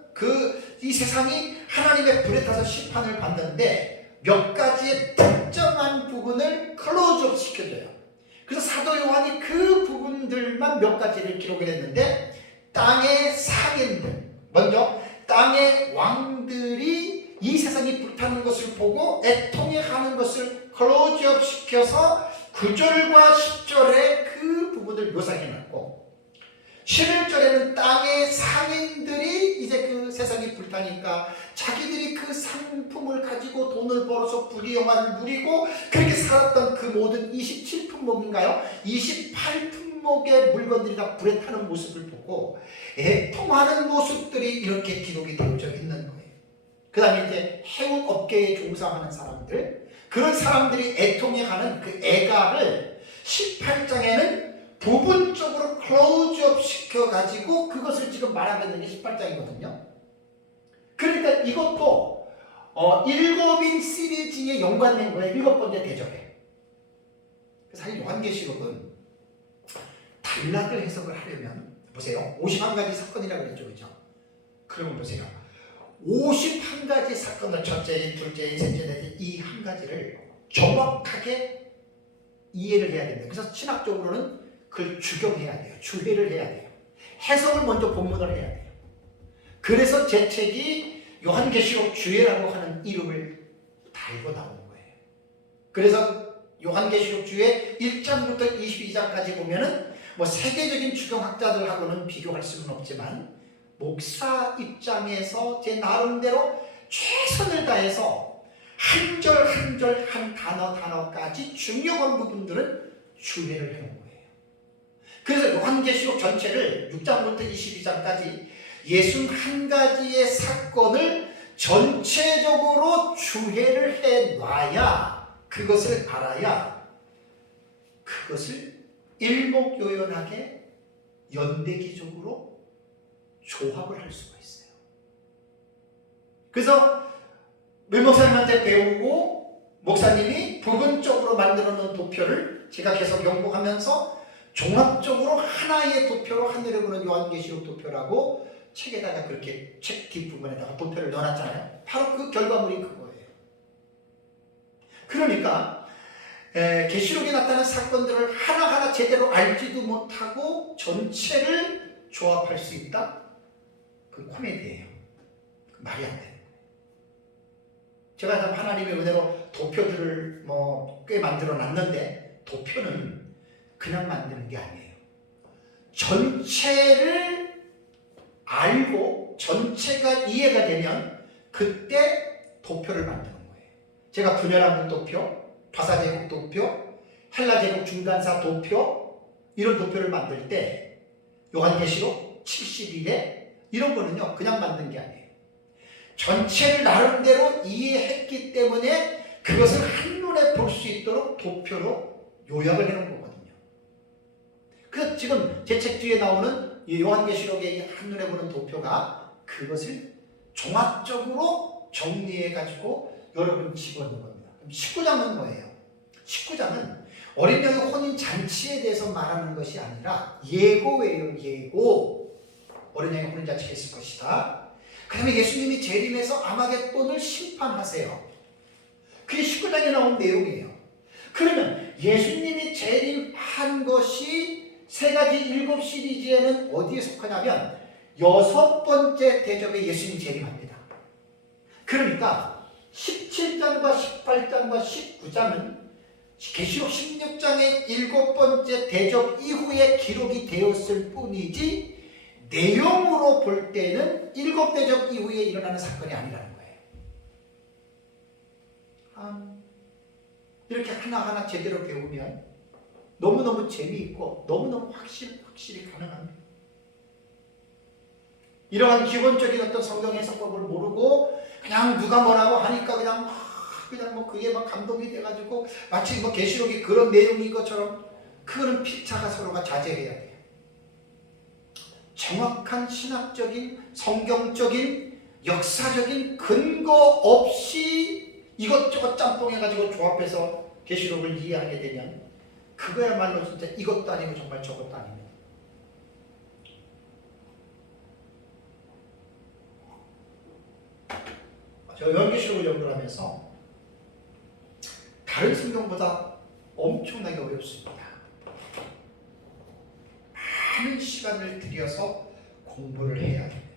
이 세상이 하나님의 불에 타서 심판을 받는데 몇 가지의 특정한 부분을 클로즈업 시켜줘요. 그래서 사도 요한이 그 부분들만 몇 가지를 기록을 했는데 땅의 상인들, 먼저 땅의 왕들이 이 세상이 불타는 것을 보고 애통해 하는 것을 클로즈업 시켜서 9절과 10절에 그 부분을 묘사해놨고 11절에는 땅의 상인들이 이제 그 세상이 불타니까 자기들이 그 상품을 가지고 돈을 벌어서 부귀영화를 누리고 그렇게 살았던 그 모든 27품목인가요? 28품목의 물건들이 다 불에 타는 모습을 보고 애통하는 모습들이 이렇게 기록이 되어져 있는 거예요. 그 다음에 이제 해운업계에 종사하는 사람들, 그런 사람들이 애통해하는 그 애가를 18장에는 부분적으로 클로즈업 시켜가지고 그것을 지금 말하고 있는 게 18장이거든요. 그러니까 이것도 일곱인 시리즈에 연관된 거예요. 7번째 대접에. 사실 요한계시록은 단락을 해석을 하려면 보세요. 51가지 사건이라고 그랬죠. 그죠? 그러면 보세요. 51가지 사건을 첫째인, 둘째인, 셋째인, 넷째인 이 한 가지를 정확하게 이해를 해야 됩니다. 그래서 신학적으로는 그걸 주경해야 돼요. 주해를 해야 돼요. 해석을 먼저 본문을 해야 돼요. 그래서 제 책이 요한계시록 주해라고 하는 이름을 달고 나온 거예요. 그래서 요한계시록 주해 1장부터 22장까지 보면은 뭐 세계적인 주경학자들하고는 비교할 수는 없지만 목사 입장에서 제 나름대로 최선을 다해서 한 절 한 절 한 단어까지 중요한 부분들은 주해를 해놓은 거예요. 그래서 요한계시록 전체를 6장부터 22장까지 61가지의 사건을 전체적으로 주해를 해놔야 그것을 알아야 그것을 일목요연하게 연대기적으로 조합을 할 수가 있어요. 그래서 목사님한테 배우고 목사님이 부분적으로 만들어 놓은 도표를 제가 계속 연구하면서 종합적으로 하나의 도표로 하늘에 보는 요한계시록 도표라고 책에다가 그렇게 책 뒷부분에다가 도표를 넣어놨잖아요. 바로 그 결과물이 그거예요. 그러니까 계시록에 나타난 사건들을 하나하나 제대로 알지도 못하고 전체를 조합할 수 있다? 그 코미디예요. 말이 안 돼요. 제가 참 하나님의 은혜로 도표들을 꽤 만들어 놨는데, 도표는 그냥 만드는 게 아니에요. 전체를 알고 전체가 이해가 되면 그때 도표를 만드는 거예요. 제가 분열왕국 도표, 바사제국 도표, 헬라제국 중간사 도표, 이런 도표를 만들 때 요한계시록 71에 이런 거는요 그냥 만든 게 아니에요. 전체를 나름대로 이해했기 때문에 그것을 한눈에 볼 수 있도록 도표로 요약을 해놓은 거거든요. 그래서 지금 제 책 뒤에 나오는 이 요한계시록의 한눈에 보는 도표가 그것을 종합적으로 정리해가지고 여러분 집어넣은 겁니다. 그럼 19장은 뭐예요? 19장은 어린 양의 혼인 잔치에 대해서 말하는 것이 아니라 예고예요. 예고. 어린 양의 혼인 잔치가 있을 것이다. 그 다음에 예수님이 재림해서 아마겟돈을 심판하세요. 그게 19장에 나온 내용이에요. 그러면 예수님이 재림한 것이 세 가지 일곱 시리즈에는 어디에 속하냐면 여섯 번째 대접에 예수님이 재림합니다. 그러니까 17장과 18장과 19장은 계시록 16장의 일곱 번째 대접 이후에 기록이 되었을 뿐이지 내용으로 볼 때는 일곱 대접 이후에 일어나는 사건이 아니라는 거예요. 이렇게 하나하나 제대로 배우면 너무너무 재미있고 너무너무 확실히 가능합니다. 이러한 기본적인 어떤 성경 해석법을 모르고 그냥 누가 뭐라고 하니까 그냥 그게 막 감동이 돼가지고 마치 계시록이 그런 내용인 것처럼, 그거는 피차가 서로가 자제해야 돼요. 정확한 신학적인 성경적인 역사적인 근거 없이 이것저것 짬뽕해가지고 조합해서 계시록을 이해하게 되면 그거야말로 진짜 이것도 아니고 정말 저것도 아닙니다. 제가 요한계시록을 연구를 하면서 다른 성경보다 엄청나게 어렵습니다. 많은 시간을 들여서 공부를 해야 됩니다.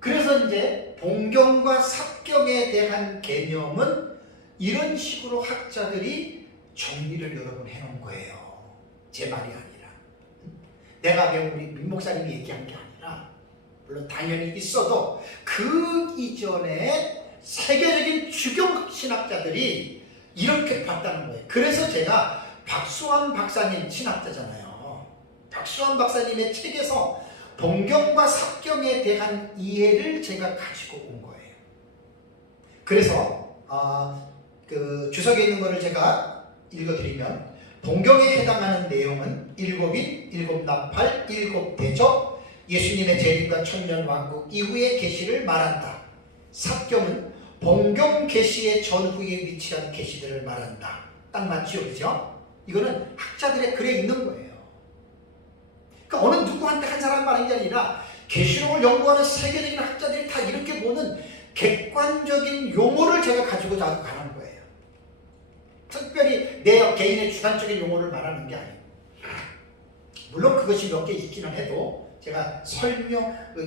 그래서 이제 본경과 삽경에 대한 개념은 이런 식으로 학자들이 정리를 여러 번 해놓은 거예요. 제 말이 아니라. 내가 우리 민 목사님이 얘기한 게 아니라, 물론 당연히 있어도 그 이전에 세계적인 주경 신학자들이 이렇게 봤다는 거예요. 그래서 제가 박수환 박사님 신학자잖아요. 박수환 박사님의 책에서 본경과 삽경에 대한 이해를 제가 가지고 온 거예요. 그래서 그 주석에 있는 거를 제가 읽어드리면, 본경에 해당하는 내용은 일곱인, 일곱나팔, 일곱대접, 예수님의 재림과 천년왕국 이후의 계시를 말한다. 삽경은 본경 계시의 전후에 위치한 계시들을 말한다. 딱 맞죠, 그죠? 이거는 학자들의 글에 있는 거예요. 그러니까 어느 누구한테 한 사람 말인 게 아니라 계시록을 연구하는 세계적인 학자들이 다 이렇게 보는 객관적인 용어를 제가 가지고 가는 거예요. 특별히 내 개인의 주관적인 용어를 말하는 게 아니에요. 물론 그것이 몇 개 있기는 해도 제가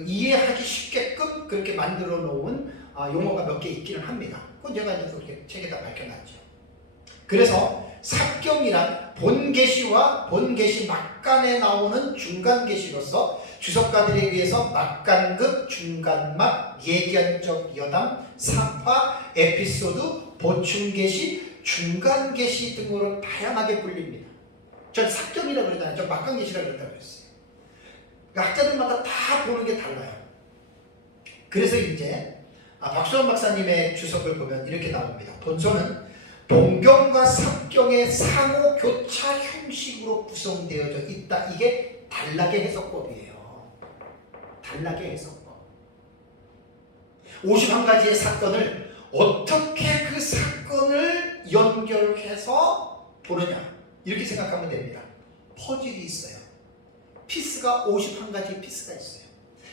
이해하기 쉽게끔 그렇게 만들어 놓은 용어가 몇 개 있기는 합니다. 그건 제가 이제 그렇게 책에다 밝혀놨죠. 그래서 삽경이란 본계시와 본계시 막간에 나오는 중간계시로서 주석가들에 의해서 막간극, 중간막, 예견적 여담, 사파, 에피소드, 보충계시, 중간계시 등으로 다양하게 불립니다. 전 삽경이라고 그러잖아요. 전 막간계시라고 그랬다고 그랬어요. 그러니까 학자들마다 다 보는 게 달라요. 그래서 이제 박수환 박사님의 주석을 보면 이렇게 나옵니다. 본서는 본경과 삽경의 상호 교차 형식으로 구성되어져 있다. 이게 단락의 해석법이에요. 단락의 해석법. 51가지의 사건을 어떻게 그 사건을 연결해서 보느냐, 이렇게 생각하면 됩니다. 퍼즐이 있어요. 피스가 51가지 피스가 있어요.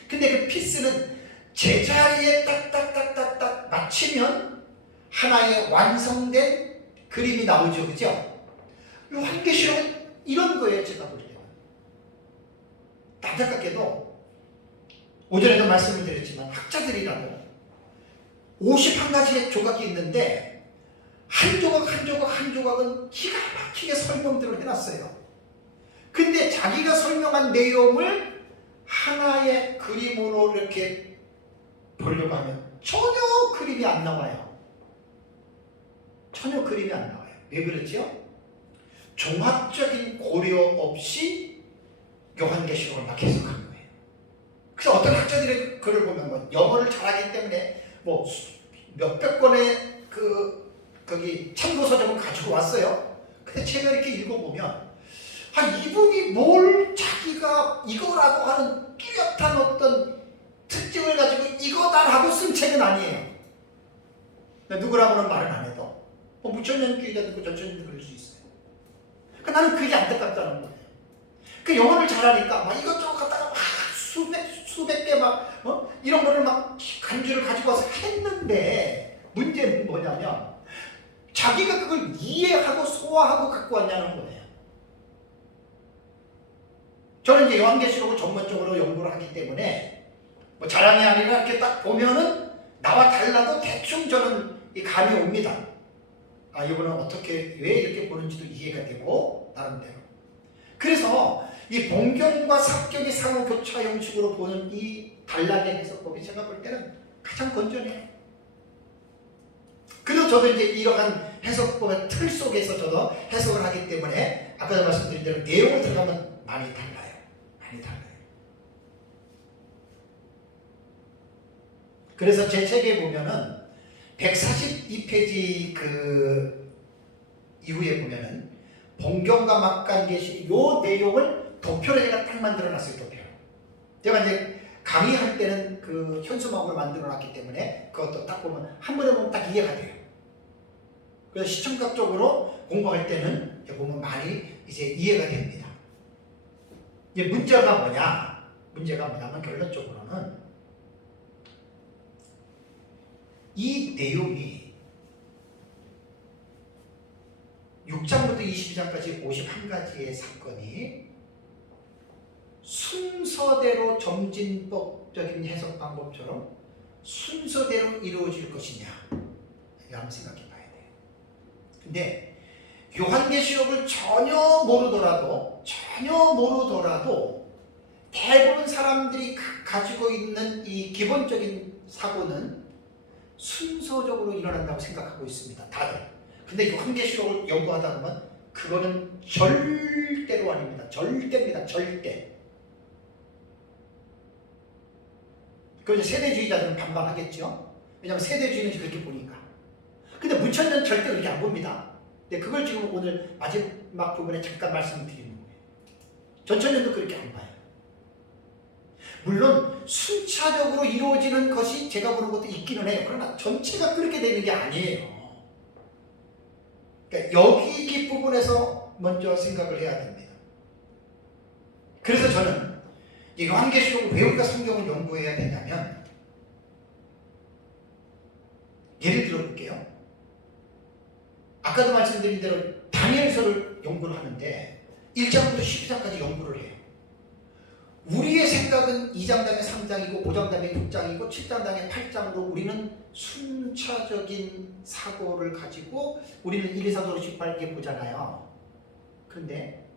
근데 그 피스는 제자리에 딱딱딱딱딱 맞추면 하나의 완성된 그림이 나오죠. 그죠? 요한계시록은 이런 거예요. 제가 볼 때는. 안타깝게도 오전에도 말씀을 드렸지만 학자들이라도 51가지의 조각이 있는데 한 조각 한 조각 한 조각은 기가 막히게 설명들을 해놨어요. 근데 자기가 설명한 내용을 하나의 그림으로 이렇게 보려고 하면 전혀 그림이 안 나와요. 전혀 그림이 안 나와요. 왜 그렇죠? 종합적인 고려 없이 요한계시록을 막 해석한 거예요. 그래서 어떤 학자들의 글을 보면 뭐 영어를 잘하기 때문에 뭐 몇백 권의 거기 참고서적을 가지고 왔어요. 근데 제가 이렇게 읽어보면 이분이 뭘 자기가 이거라고 하는 뚜렷한 어떤 특징을 가지고 이거다라고 쓴 책은 아니에요. 누구라고는 말은 안 해도 뭐 무천년교회가 듣고 전천년도 그럴 수 있어요. 그러니까 나는 그게 안타깝다는 거예요. 그 영어를 잘하니까 막 이것저것 갖다가 막 수백 개 막 이런 거를 막 간주를 가지고 와서 했는데 문제는 뭐냐면 자기가 그걸 이해하고 소화하고 갖고 왔냐는 거예요. 저는 이제 요한계시록을 전문적으로 연구를 하기 때문에 뭐 자랑이 아니라 이렇게 딱 보면은 나와 달라도 대충 저는 이 감이 옵니다. 이거는 어떻게 왜 이렇게 보는지도 이해가 되고 나름대로. 그래서 이 본경과 삽경의 상호 교차 형식으로 보는 이 단락의 해석법이 제가 볼 때는 가장 건전해요. 그래서 저도 이제 이러한 해석법의 틀 속에서 저도 해석을 하기 때문에 아까 말씀드린 대로 내용을 들어가면 많이 달라요. 많이 달라요. 그래서 제 책에 보면은 142페이지 그 이후에 보면은 본경과 막간계시 요 내용을 도표를 제가 딱 만들어놨어요. 도표. 제가 이제 강의할 때는 그 현수막으로 만들어놨기 때문에 그것도 딱 보면 한 번에 보면 딱 이해가 돼요. 그래서 시청각적으로 공부할 때는 보면 많이 이제 이해가 됩니다. 이제 문제가 뭐냐면 결론적으로는 이 내용이 6장부터 22장까지 51가지의 사건이 순서대로 점진법적인 해석 방법처럼 순서대로 이루어질 것이냐 이거 한번 생각해 봐야 돼요. 근데 요한계시록을 전혀 모르더라도 대부분 사람들이 가지고 있는 이 기본적인 사고는 순서적으로 일어난다고 생각하고 있습니다. 다들. 근데 요한계시록을 연구하다 보면 그거는 절대로 아닙니다. 절대입니다. 절대. 그래서 세대주의자들은 반박하겠죠. 왜냐하면 세대주의는 그렇게 보니까. 근데 무천년 절대 그렇게 안 봅니다. 근데 그걸 지금 오늘 마지막 부분에 잠깐 말씀을 드리는 거예요. 전천년도 그렇게 안 봐요. 물론 순차적으로 이루어지는 것이 제가 보는 것도 있기는 해요. 그러나 전체가 그렇게 되는 게 아니에요. 그러니까 여기 이 부분에서 먼저 생각을 해야 됩니다. 그래서 저는 이 요한계시록을 왜 우리가 성경을 연구해야 되냐면 예를 들어 볼게요. 아까도 말씀드린 대로 다니엘서를 연구를 하는데 1장부터 12장까지 연구를 해요. 우리의 생각은 2장 다음에 3장이고 5장 다음에 6장이고 7장 다음에 8장으로 우리는 순차적인 사고를 가지고 우리는 1, 2, 4, 5, 6, 7, 8 이렇게 보잖아요. 그런데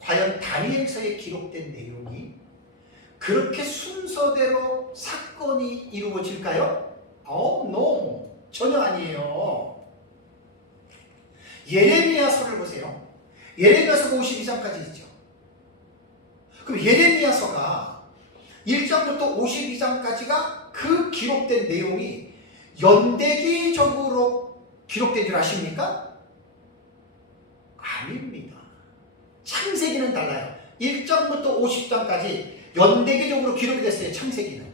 과연 다니엘서에 기록된 내용이 그렇게 순서대로 사건이 이루어질까요? no. 전혀 아니에요. 예레미야서를 보세요. 예레미야서가 52장까지 있죠. 그럼 예레미야서가 1장부터 52장까지가 그 기록된 내용이 연대기적으로 기록된 줄 아십니까? 아닙니다. 창세기는 달라요. 1장부터 50장까지 연대기적으로 기록이 됐어요. 창세기는.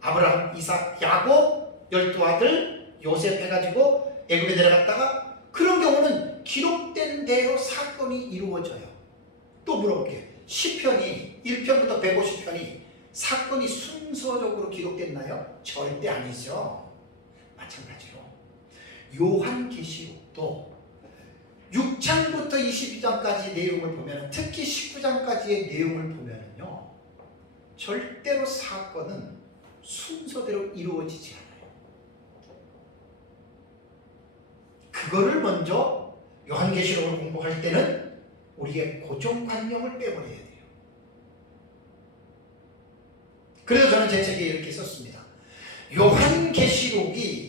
아브라함, 이삭, 야곱 12아들 요셉 해가지고 애굽에 내려갔다가 그런 경우는 기록된 대로 사건이 이루어져요. 또 물어볼게요. 시편이 1편부터 150편이 사건이 순서적으로 기록됐나요? 절대 아니죠. 마찬가지로 요한계시록도 6장부터 22장까지 내용을 보면 특히 19장까지의 내용을 보면요 절대로 사건은 순서대로 이루어지지 않아요. 그거를 먼저 요한계시록을 공부할 때는 우리의 고정관념을 빼버려야 돼요. 그래서 저는 제 책에 이렇게 썼습니다. 요한계시록이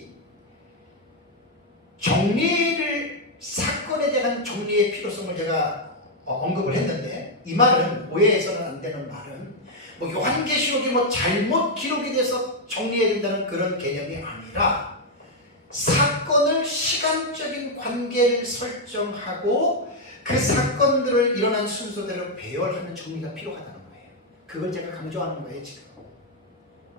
사건에 대한 정리의 필요성을 제가 언급을 했는데, 이 말은 오해해서는 안 되는 말은 요한계시록이 잘못 기록이 돼서 정리해야 된다는 그런 개념이 아니라, 사건을 시간적인 관계를 설정하고 그 사건들을 일어난 순서대로 배열하는 정리가 필요하다는 거예요. 그걸 제가 강조하는 거예요 지금.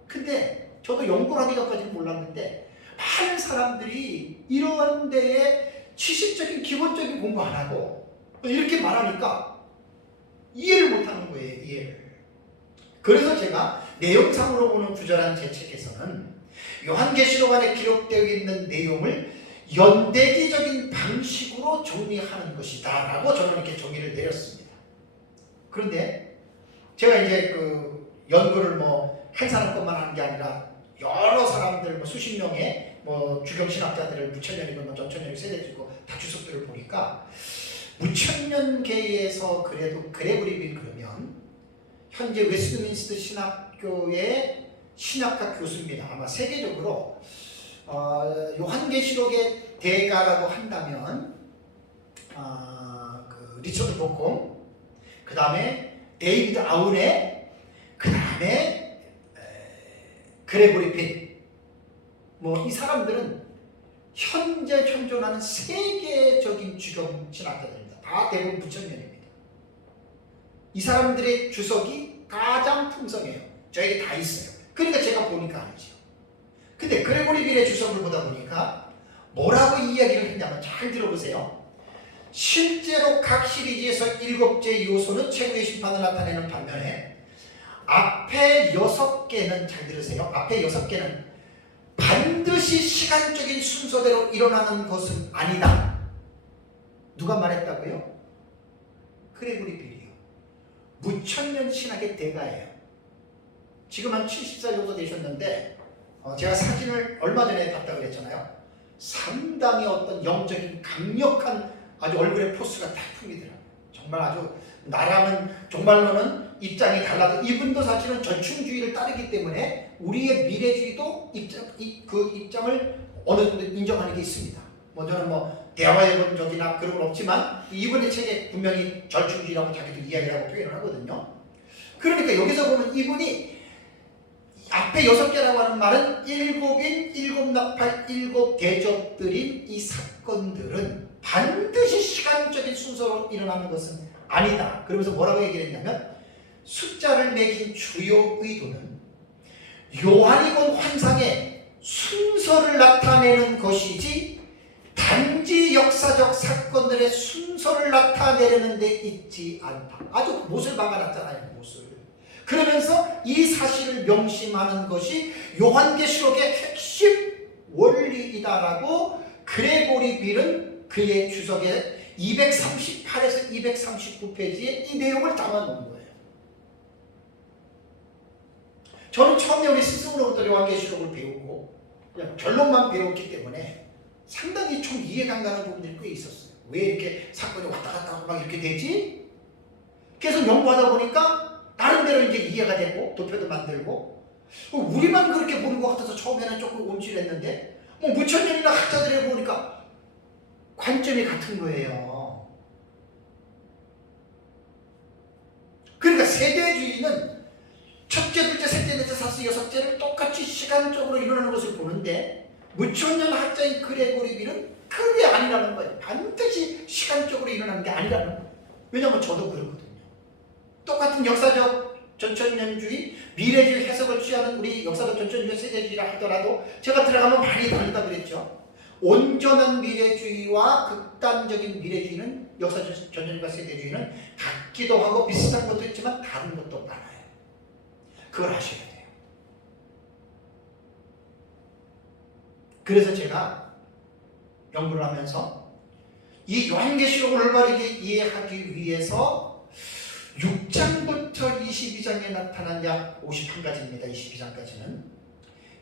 근데 저도 연구를 하기 전까지는 몰랐는데, 많은 사람들이 이런 데에 지식적인 기본적인 공부 안 하고 이렇게 말하니까 이해를 못하는 거예요. 이해를. 그래서 제가 내용상으로 보는 구절한 제 책에서는 요한계시록 안에 기록되어 있는 내용을 연대기적인 방식으로 정리하는 것이다 라고 저는 이렇게 정의를 내렸습니다. 그런데 제가 이제 그 연구를 한 사람 것만 하는 게 아니라 여러 사람들 수십 명의 주경신학자들을 무천년이건 전천년이 세대지고 다 주석들을 보니까, 무천년계에서 그래도 그레고리 빌 그러면 현재 웨스트민스터 신학교의 신학학 교수입니다. 아마 세계적으로 요한계시록의 대가라고 한다면 그 리처드 보콤, 그 다음에 데이비드 아우네, 그 다음에 그레고리 빈, 이 사람들은 현재 현존하는 세계적인 주경 신학자들입니다. 다 대부분 부천년입니다. 이 사람들의 주석이 가장 풍성해요. 저에게 다 있어요. 그러니까 제가 보니까 알죠. 근데 그레고리 빈의 주석을 보다 보니까 뭐라고 이야기를 했냐면, 잘 들어보세요. 실제로 각 시리즈에서 7개 요소는 최후의 심판을 나타내는 반면에 앞에 6개는, 잘 들으세요. 앞에 6개는 반드시 시간적인 순서대로 일어나는 것은 아니다. 누가 말했다고요? 그레고리 빌이요. 무천년 신학의 대가예요. 지금 한 70살 정도 되셨는데, 제가 사진을 얼마 전에 봤다고 그랬잖아요. 상당히 어떤 영적인 강력한 아주 얼굴의 포스가 딱 풍기더라고요. 정말 아주 나라는 정말로는 입장이 달라도, 이분도 사실은 전충주의를 따르기 때문에 우리의 미래주의도 그 입장을 어느 정도 인정하는 게 있습니다. 저는 대화해본 적이나 그런 건 없지만 이분의 책에 분명히 전충주의라고 자기도 이야기를 하고 표현을 하거든요. 그러니까 여기서 보면 이분이 앞에 6개라고 하는 말은 7인 7나팔 7대접들인 이 사건들은 반드시 시간적인 순서로 일어나는 것은 아니다. 그러면서 뭐라고 얘기를 했냐면, 숫자를 매긴 주요 의도는 요한이 본 환상의 순서를 나타내는 것이지 단지 역사적 사건들의 순서를 나타내려는 데 있지 않다. 아주 못을 박아놨잖아요. 못을. 그러면서 이 사실을 명심하는 것이 요한계시록의 핵심 원리이다라고 그레고리 빌은 그의 주석에 238에서 239페이지에 이 내용을 담아놓은 거예요. 저는 처음에 우리 스승으로부터 요한계시록을 배우고 그냥 결론만 배웠기 때문에 상당히 좀 이해가 안 가는 부분들이 꽤 있었어요. 왜 이렇게 사건이 왔다 갔다 하고 막 이렇게 되지? 계속 연구하다 보니까 나름대로 이제 이해가 되고 도표도 만들고, 우리만 그렇게 보는 것 같아서 처음에는 조금 움찔했는데 무천년이나 학자들이 보니까 관점이 같은 거예요. 그러니까 세대주의는 첫째, 둘째, 셋째, 넷째, 다섯, 여섯째를 똑같이 시간적으로 일어나는 것을 보는데, 무천년 학자인 그레고리 빌은 그게 아니라는 거예요. 반드시 시간적으로 일어나는 게 아니라는 거예요. 왜냐하면 저도 그렇거든요. 똑같은 역사적 전천년주의, 미래주의 해석을 취하는 우리 역사적 전천년 세대주의라 하더라도 제가 들어가면 많이 다르다 그랬죠. 온전한 미래주의와 극단적인 미래주의는, 역사적 전천년과 세대주의는 같기도 하고 비슷한 것도 있지만 다른 것도 많아요. 그걸 아셔야 돼요. 그래서 제가 연구를 하면서 이 요한계시록을 올바르게 이해하기 위해서 6장부터 22장에 나타난 약 51가지입니다. 22장까지는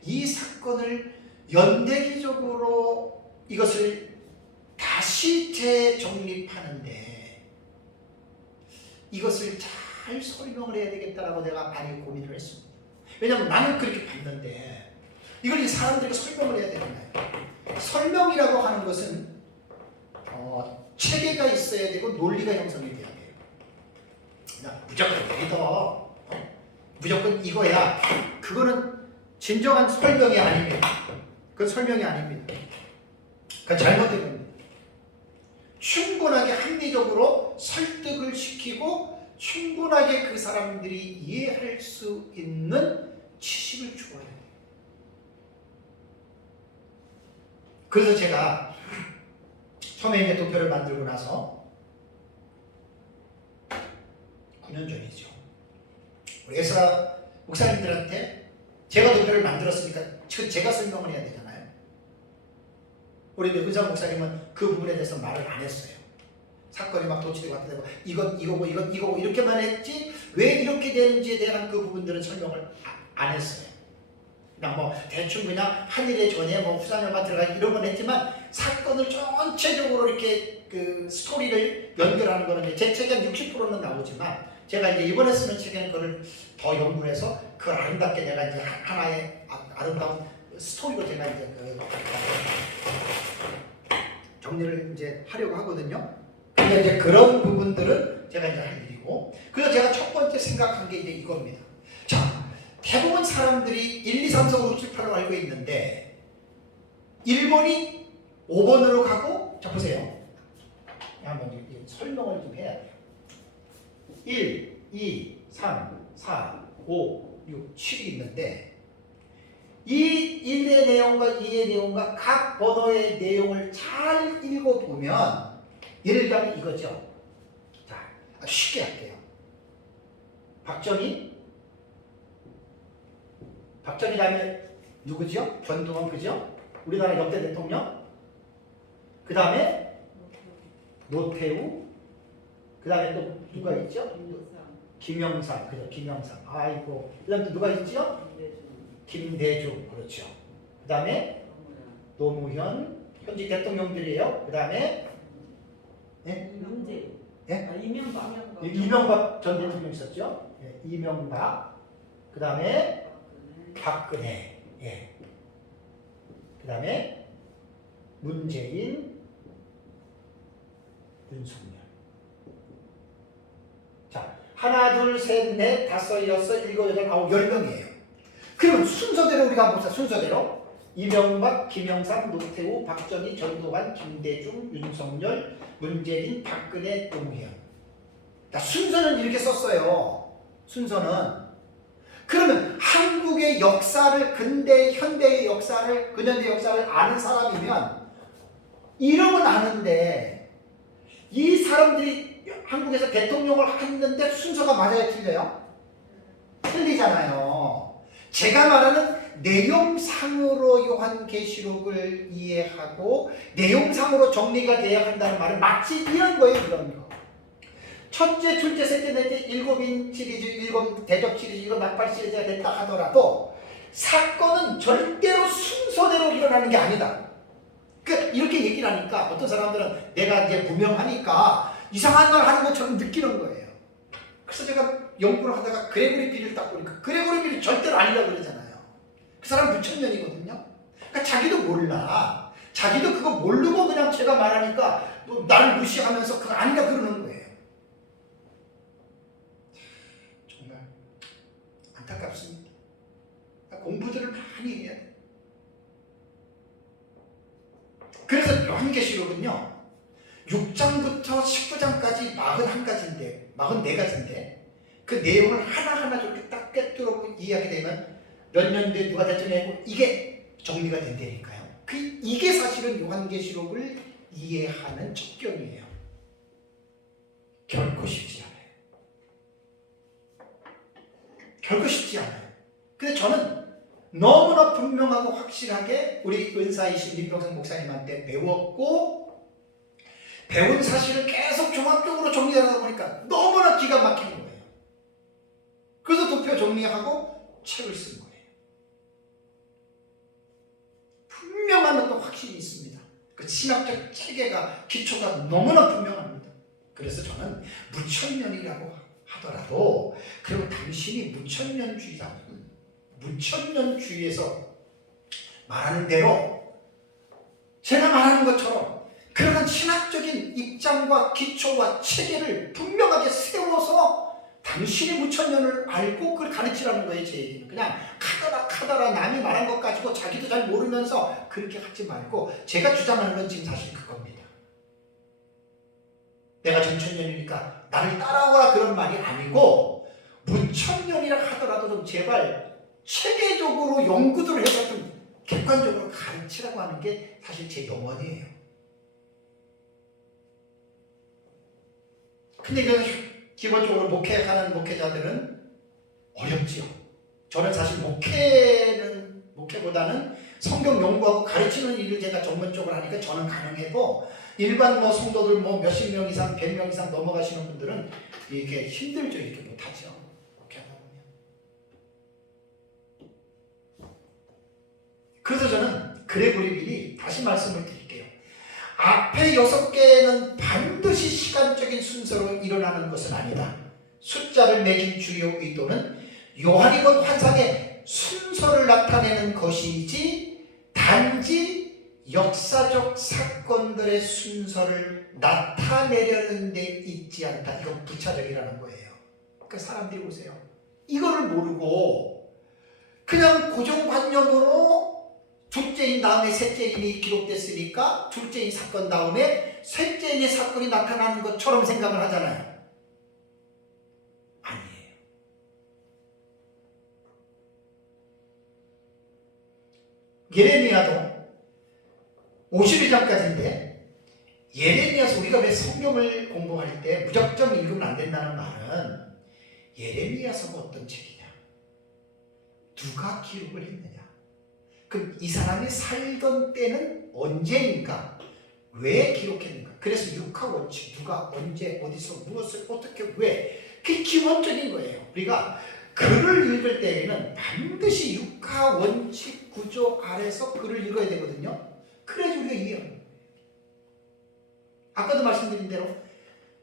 이 사건을 연대기적으로 이것을 다시 재정립하는데 이것을 잘 설명을 해야 되겠다라고 내가 많이 고민을 했습니다. 왜냐하면 나는 그렇게 봤는데 이걸 이 사람들에게 설명을 해야 되잖아요. 설명이라고 하는 것은 체계가 있어야 되고 논리가 형성이 돼야 돼요. 그냥 무조건 믿어, 무조건 이거야. 그거는 진정한 설명이 아닙니다. 그건 설명이 아닙니다. 그건 잘못된 겁니다. 충분하게 합리적으로 설득을 시키고 충분하게 그 사람들이 이해할 수 있는 지식을 주어야 돼요. 그래서 제가 처음에 이제 도표를 만들고 나서 9년 전이죠. 우리 에스라 목사님들한테 제가 도표를 만들었으니까 제가 설명을 해야 되잖아요. 우리 의자 목사님은 그 부분에 대해서 말을 안 했어요. 사건이 막 도치되고 왔다 되고 이거고 이렇게만 했지 왜 이렇게 되는지에 대한 그 부분들은 설명을 안 했어요. 그냥 뭐 대충 그냥 한 일에 전에 뭐 후산열만 들어가기 이런 건 했지만 사건을 전체적으로 이렇게 그 스토리를 연결하는 거는 제 책에 한 60%는 나오지만 제가 이제 이번에 쓰는 책에는 그걸 더 연구해서 그걸 아름답게 내가 이제 하나의 아름다운 스토리로 제가 이제 그 정리를 이제 하려고 하거든요. 근데 이제 그런 부분들은 제가 이제 할 일이고, 그래서 제가 첫 번째 생각한 게 이제 이겁니다. 자, 대부분 사람들이 1, 2, 3, 4, 5, 6, 7, 8로 알고 있는데 1번이 5번으로 가고, 자 보세요. 한번 설명을 좀 해야 돼요. 1, 2, 3, 4, 5, 6, 7이 있는데 이 1의 내용과 2의 내용과 각 번호의 내용을 잘 읽어보면 예를 들면 이거죠. 자, 아주 쉽게 할게요. 박정희 다음에 누구죠? 전두환 그죠? 우리나라 역대 대통령. 그 다음에 노태우. 그 다음에 또 누가 있죠? 김영삼. 그죠? 김영삼. 아이고. 그 다음에 또 누가 있죠? 김대중. 그렇죠. 그 다음에 노무현. 현직 대통령들이에요. 그 다음에 이명박 전 대통령 있었죠? 예, 이명박. 그 다음에 박근혜. 예. 그 다음에 문재인, 윤석열. 자, 하나, 둘, 셋, 넷, 다섯, 여섯, 일곱, 여덟, 아홉, 10명이에요. 그럼 순서대로 우리가 봅시다. 순서대로 이명박, 김영삼, 노태우, 박정희, 전두환, 김대중, 윤석열, 문재인, 박근혜, 노무현. 자, 순서는 이렇게 썼어요. 순서는. 그러면 한국의 역사를, 근대, 현대의 역사를, 근현대 역사를 아는 사람이면 이름은 아는데 이 사람들이 한국에서 대통령을 했는데 순서가 맞아요, 틀려요? 틀리잖아요. 제가 말하는 내용상으로 요한계시록을 이해하고 내용상으로 정리가 돼야 한다는 말은 마치 이런 거예요, 이런 거. 첫째, 둘째, 셋째, 넷째, 일곱인 시리즈, 일곱 대접 시리즈, 일곱 나팔 시리즈가 됐다 하더라도 사건은 절대로 순서대로 일어나는 게 아니다. 이렇게 얘기를 하니까 어떤 사람들은 내가 이제 무명하니까 이상한 말 하는 것처럼 느끼는 거예요. 그래서 제가 연구를 하다가 그레고리 비를 딱 보니까 그레고리 비를 절대로 아니라고 그러잖아요. 그 사람 부천년이거든요. 그러니까 자기도 몰라. 자기도 그거 모르고 그냥 제가 말하니까 또 나를 무시하면서 그거 아니라 그러는 거예요. 정말 안타깝습니다. 공부들을 많이 해야 돼요. 그래서 요한계시록은요 6장부터 19장까지 41가지인데 44가지인데 그 내용을 하나하나 저렇게 딱 꿰뚫어 이해하게 되면 몇 년도에 누가 대통령이고 이게 정리가 된다니까요. 이게 사실은 요한계시록을 이해하는 척경이에요. 결코 쉽지 않아요. 결코 쉽지 않아요. 근데 저는 너무나 분명하고 확실하게 우리 은사이신 민병성 목사님한테 배웠고 배운 사실을 계속 종합적으로 정리하다 보니까 너무나 기가 막힌 거예요. 그래서 도표 정리하고 책을 쓴 거예요. 분명한 어떤 확신이 있습니다. 그 신학적 체계가 기초가 너무나 분명합니다. 그래서 저는 무천년이라고 하더라도 그리고 당신이 무천년주의자면 무천년주의에서 말하는 대로 제가 말하는 것처럼 그러한 신학적인 입장과 기초와 체계를 분명하게 세워서 당신이 무천년을 알고 그걸 가르치라는 거예요. 제 얘기는 그냥 카더라 남이 말한 것 가지고 자기도 잘 모르면서 그렇게 하지 말고 제가 주장하는 건 지금 사실 그겁니다. 내가 전천년이니까 나를 따라와 그런 말이 아니고 무천년이라 하더라도 좀 제발 체계적으로 연구를 해서 좀 객관적으로 가르치라고 하는 게 사실 제 염원이에요. 근데 이건 기본적으로 목회하는 목회자들은 어렵지요. 저는 사실 목회보다는 성경 연구하고 가르치는 일을 제가 전문적으로 하니까 저는 가능해도 일반 성도들 몇십 명 이상, 100명 이상 넘어가시는 분들은 이게 힘들죠. 이렇게 못하죠. 목회하다 보면. 그래서 저는 그레고리 빌이 다시 말씀을 드릴게요. 앞에 6개는 반드시 시간적인 순서로 일어나는 것은 아니다. 숫자를 매긴 주요 의도는 요한이 본 환상의 순서를 나타내는 것이지 단지 역사적 사건들의 순서를 나타내려는 데 있지 않다. 이건 부차적이라는 거예요. 그러니까 사람들이 보세요. 이거를 모르고 그냥 고정관념으로 둘째인 다음에 셋째인이 기록됐으니까 둘째인 사건 다음에 셋째인의 사건이 나타나는 것처럼 생각을 하잖아요. 아니에요. 예레미야도 52장까지인데 예레미야서 우리가 왜 성경을 공부할 때 무작정 읽으면 안 된다는 말은 예레미야서가 어떤 책이냐? 누가 기록을 했느냐? 그럼 이 사람이 살던 때는 언제인가? 왜 기록했는가? 그래서 육하 원칙, 누가 언제 어디서 무엇을 어떻게 왜 그게 기본적인 거예요. 우리가 글을 읽을 때에는 반드시 육하 원칙 구조 아래서 글을 읽어야 되거든요. 그래야지 우리가 이해해요. 아까도 말씀드린 대로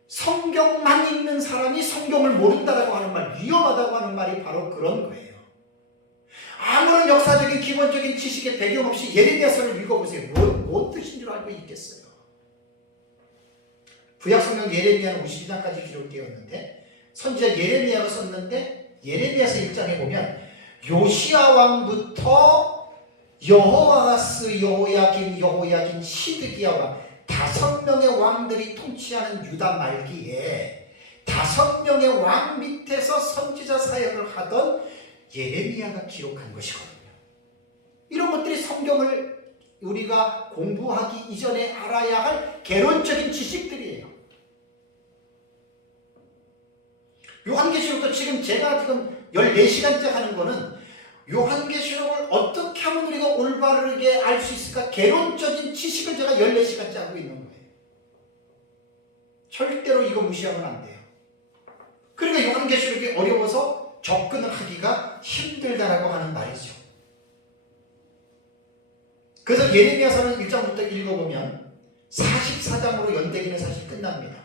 성경만 읽는 사람이 성경을 모른다라고 하는 말, 위험하다고 하는 말이 바로 그런 거예요. 아무런 역사적인 기본적인 지식의 배경 없이 예레미야서를 읽어보세요. 뭔 뜻인 줄 알고 있겠어요. 구약성경 예레미야는 52장까지 기록되어 있는데 선지자 예레미야가 썼는데 예레미야서 1장에 보면 요시야 왕부터 여호아스, 여호야긴, 시드기야 왕 5명의 왕들이 통치하는 유다 말기에 5명의 왕 밑에서 선지자 사역을 하던 예레미야가 기록한 것이거든요. 이런 것들이 성경을 우리가 공부하기 이전에 알아야 할 개론적인 지식들이에요. 요한계시록도 제가 14시간째 하는 거는 요한계시록을 어떻게 하면 우리가 올바르게 알 수 있을까? 개론적인 지식을 제가 14시간째 하고 있는 거예요. 절대로 이거 무시하면 안 돼요. 그러니까 요한계시록이 어려워서 접근을 하기가 힘들다라고 하는 말이죠. 그래서 예레미야서는 1장부터 읽어보면 44장으로 연대기는 사실 끝납니다.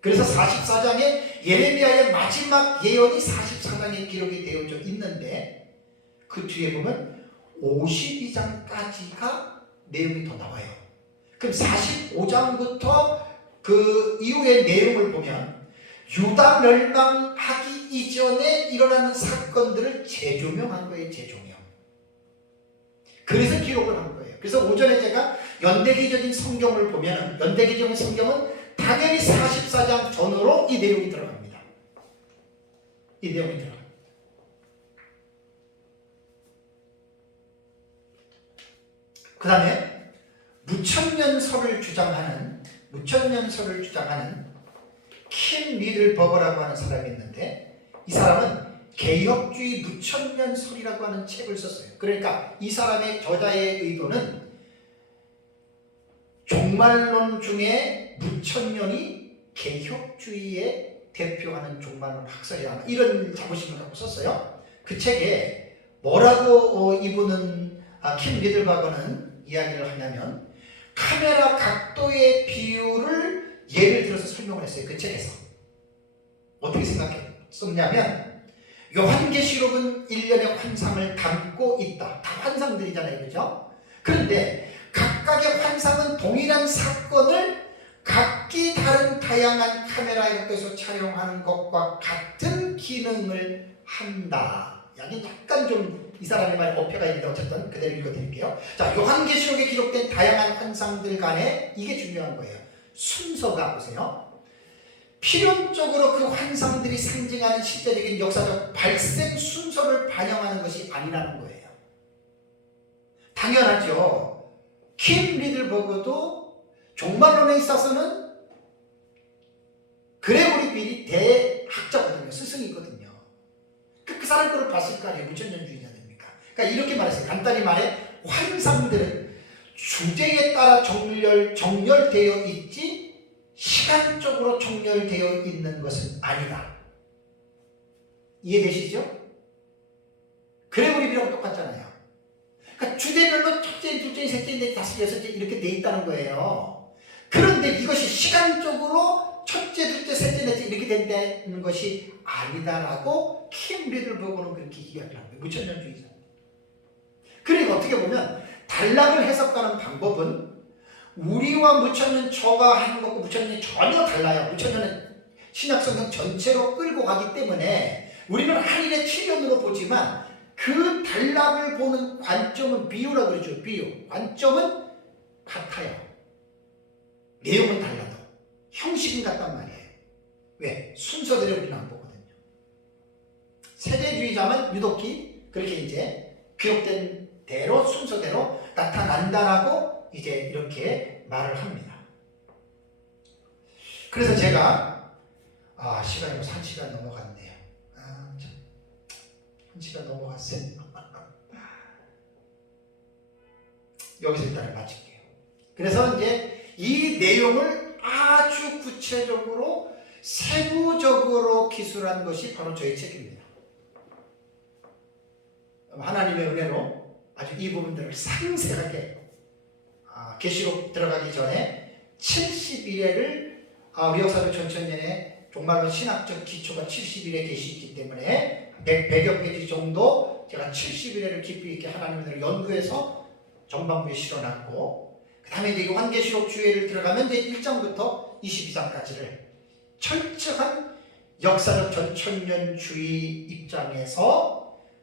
그래서 44장에 예레미야의 마지막 예언이 44장에 기록이 되어져 있는데 그 뒤에 보면 52장까지가 내용이 더 나와요. 그럼 45장부터 그 이후의 내용을 보면 유다 멸망하기 이전에 일어나는 사건들을 재조명한 거예요. 재조명. 그래서 기록을 한 거예요. 그래서 오전에 제가 연대기적인 성경을 보면 연대기적인 성경은 당연히 44장 전으로 이 내용이 들어갑니다. 이 내용이 들어갑니다. 그 다음에 무천년설을 주장하는 킴 리들버거라고 하는 사람이 있는데 이 사람은 개혁주의 무천년설이라고 하는 책을 썼어요. 그러니까 이 사람의 저자의 의도는 종말론 중에 무천년이 개혁주의에 대표하는 종말론 학설이라 이런 자부심을 갖고 썼어요. 그 책에 뭐라고 이분은 킴 리들버거는 이야기를 하냐면 카메라 각도의 비율을 예를 들어서 설명을 했어요. 그 책에서. 어떻게 생각했었냐면 요한계시록은 일련의 환상을 담고 있다. 다 환상들이잖아요. 그죠? 그런데 각각의 환상은 동일한 사건을 각기 다른 다양한 카메라에서 촬영하는 것과 같은 기능을 한다. 여기 약간 좀 이 사람의 말에 어폐가 있는데 어쨌든 그대로 읽어드릴게요. 자, 요한계시록에 기록된 다양한 환상들 간에 이게 중요한 거예요. 순서가 보세요. 필연적으로 그 환상들이 상징하는 시대적인 역사적 발생 순서를 반영하는 것이 아니라는 거예요. 당연하죠. 킴 리들버그도 종말론에 있어서는 그레고리 빌이 대학자거든요. 스승이거든요. 그 사람 거를 봤을 거 아니에요. 무천년주의자입니까? 그러니까 이렇게 말했어요. 간단히 말해 환상들은 주제에 따라 정렬되어 있지 시간적으로 정렬되어 있는 것은 아니다. 이해되시죠? 그레고리 빌하고 똑같잖아요. 그러니까 주제별로 첫째, 둘째, 셋째, 넷째, 다섯, 여섯째 이렇게 돼 있다는 거예요. 그런데 이것이 시간적으로 첫째, 둘째, 셋째, 넷째 이렇게 된다는 것이 아니다라고 킴 리들버그는 그렇게 이야기를 합니다. 무천년주의자. 그러니까 어떻게 보면 단락을 해석하는 방법은 우리와 무천년 저가 하는 것과 무천년이 전혀 달라요. 무천년은 신약성경 전체로 끌고 가기 때문에 우리는 한일의 출현으로 보지만 그 단락을 보는 관점은 비유라고 그러죠. 비유. 관점은 같아요. 내용은 달라도 형식은 같단 말이에요. 왜? 순서대로 우리는 안 보거든요. 세대주의자만 유독히 그렇게 이제 기록된 대로 순서대로 나타난다라고 이제 이렇게 말을 합니다. 그래서 제가 시간이 벌써 1시간 넘어갔네요. 참. 1시간 넘어갔어요. 여기서 일단은 마칠게요. 그래서 이제 이 내용을 아주 구체적으로 세부적으로 기술한 것이 바로 저희 책입니다. 하나님의 은혜로 아주 이 부분들을 상세하게 계시록 들어가기 전에 70일에를 우리 역사적 전천년에 정말로 신학적 기초가 70일에 계시기 때문에 100여 페이지 정도 제가 70일에를 깊이 있게 하나님을 연구해서 전반부에 실어놨고 그 다음에 이제 요한계시록 주의를 들어가면 이제 1장부터 22장까지를 철저한 역사적 전천년주의 입장에서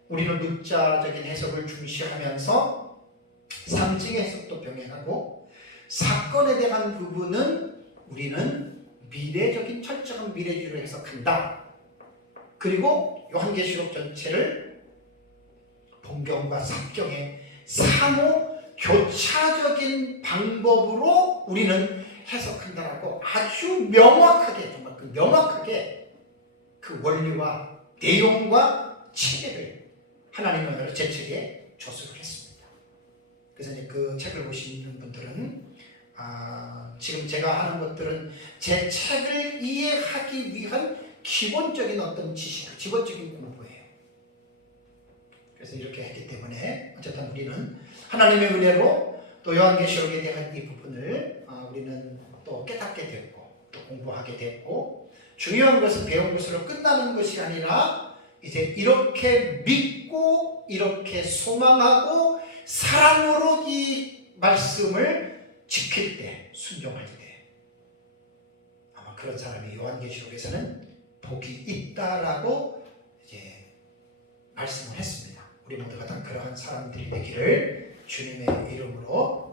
우리는 문자적인 해석을 중시하면서 상징 해석도 병행하고 사건에 대한 부분은 우리는 미래적인 철저한 미래주의로 해석한다. 그리고 요한계시록 전체를 본경과 삽경의 상호 교차적인 방법으로 우리는 해석한다라고 아주 명확하게 정말 그 명확하게 그 원리와 내용과 체계를 하나님의 은혜로 제 책에 조수를 했습니다. 그래서 이제 그 책을 보시는 분들은 지금 제가 하는 것들은 제 책을 이해하기 위한 기본적인 어떤 지식, 기본적인 공부예요. 그래서 이렇게 했기 때문에 어쨌든 우리는 하나님의 은혜로 또 요한계시록에 대한 이 부분을 우리는 또 깨닫게 됐고 또 공부하게 됐고 중요한 것은 배운 것으로 끝나는 것이 아니라 이제 이렇게 믿고 이렇게 소망하고 사랑으로 이 말씀을 지킬 때 순종할 때 아마 그런 사람이 요한계시록에서는 복이 있다라고 이제 말씀을 했습니다. 우리 모두가 다 그러한 사람들이 되기를 주님의 이름으로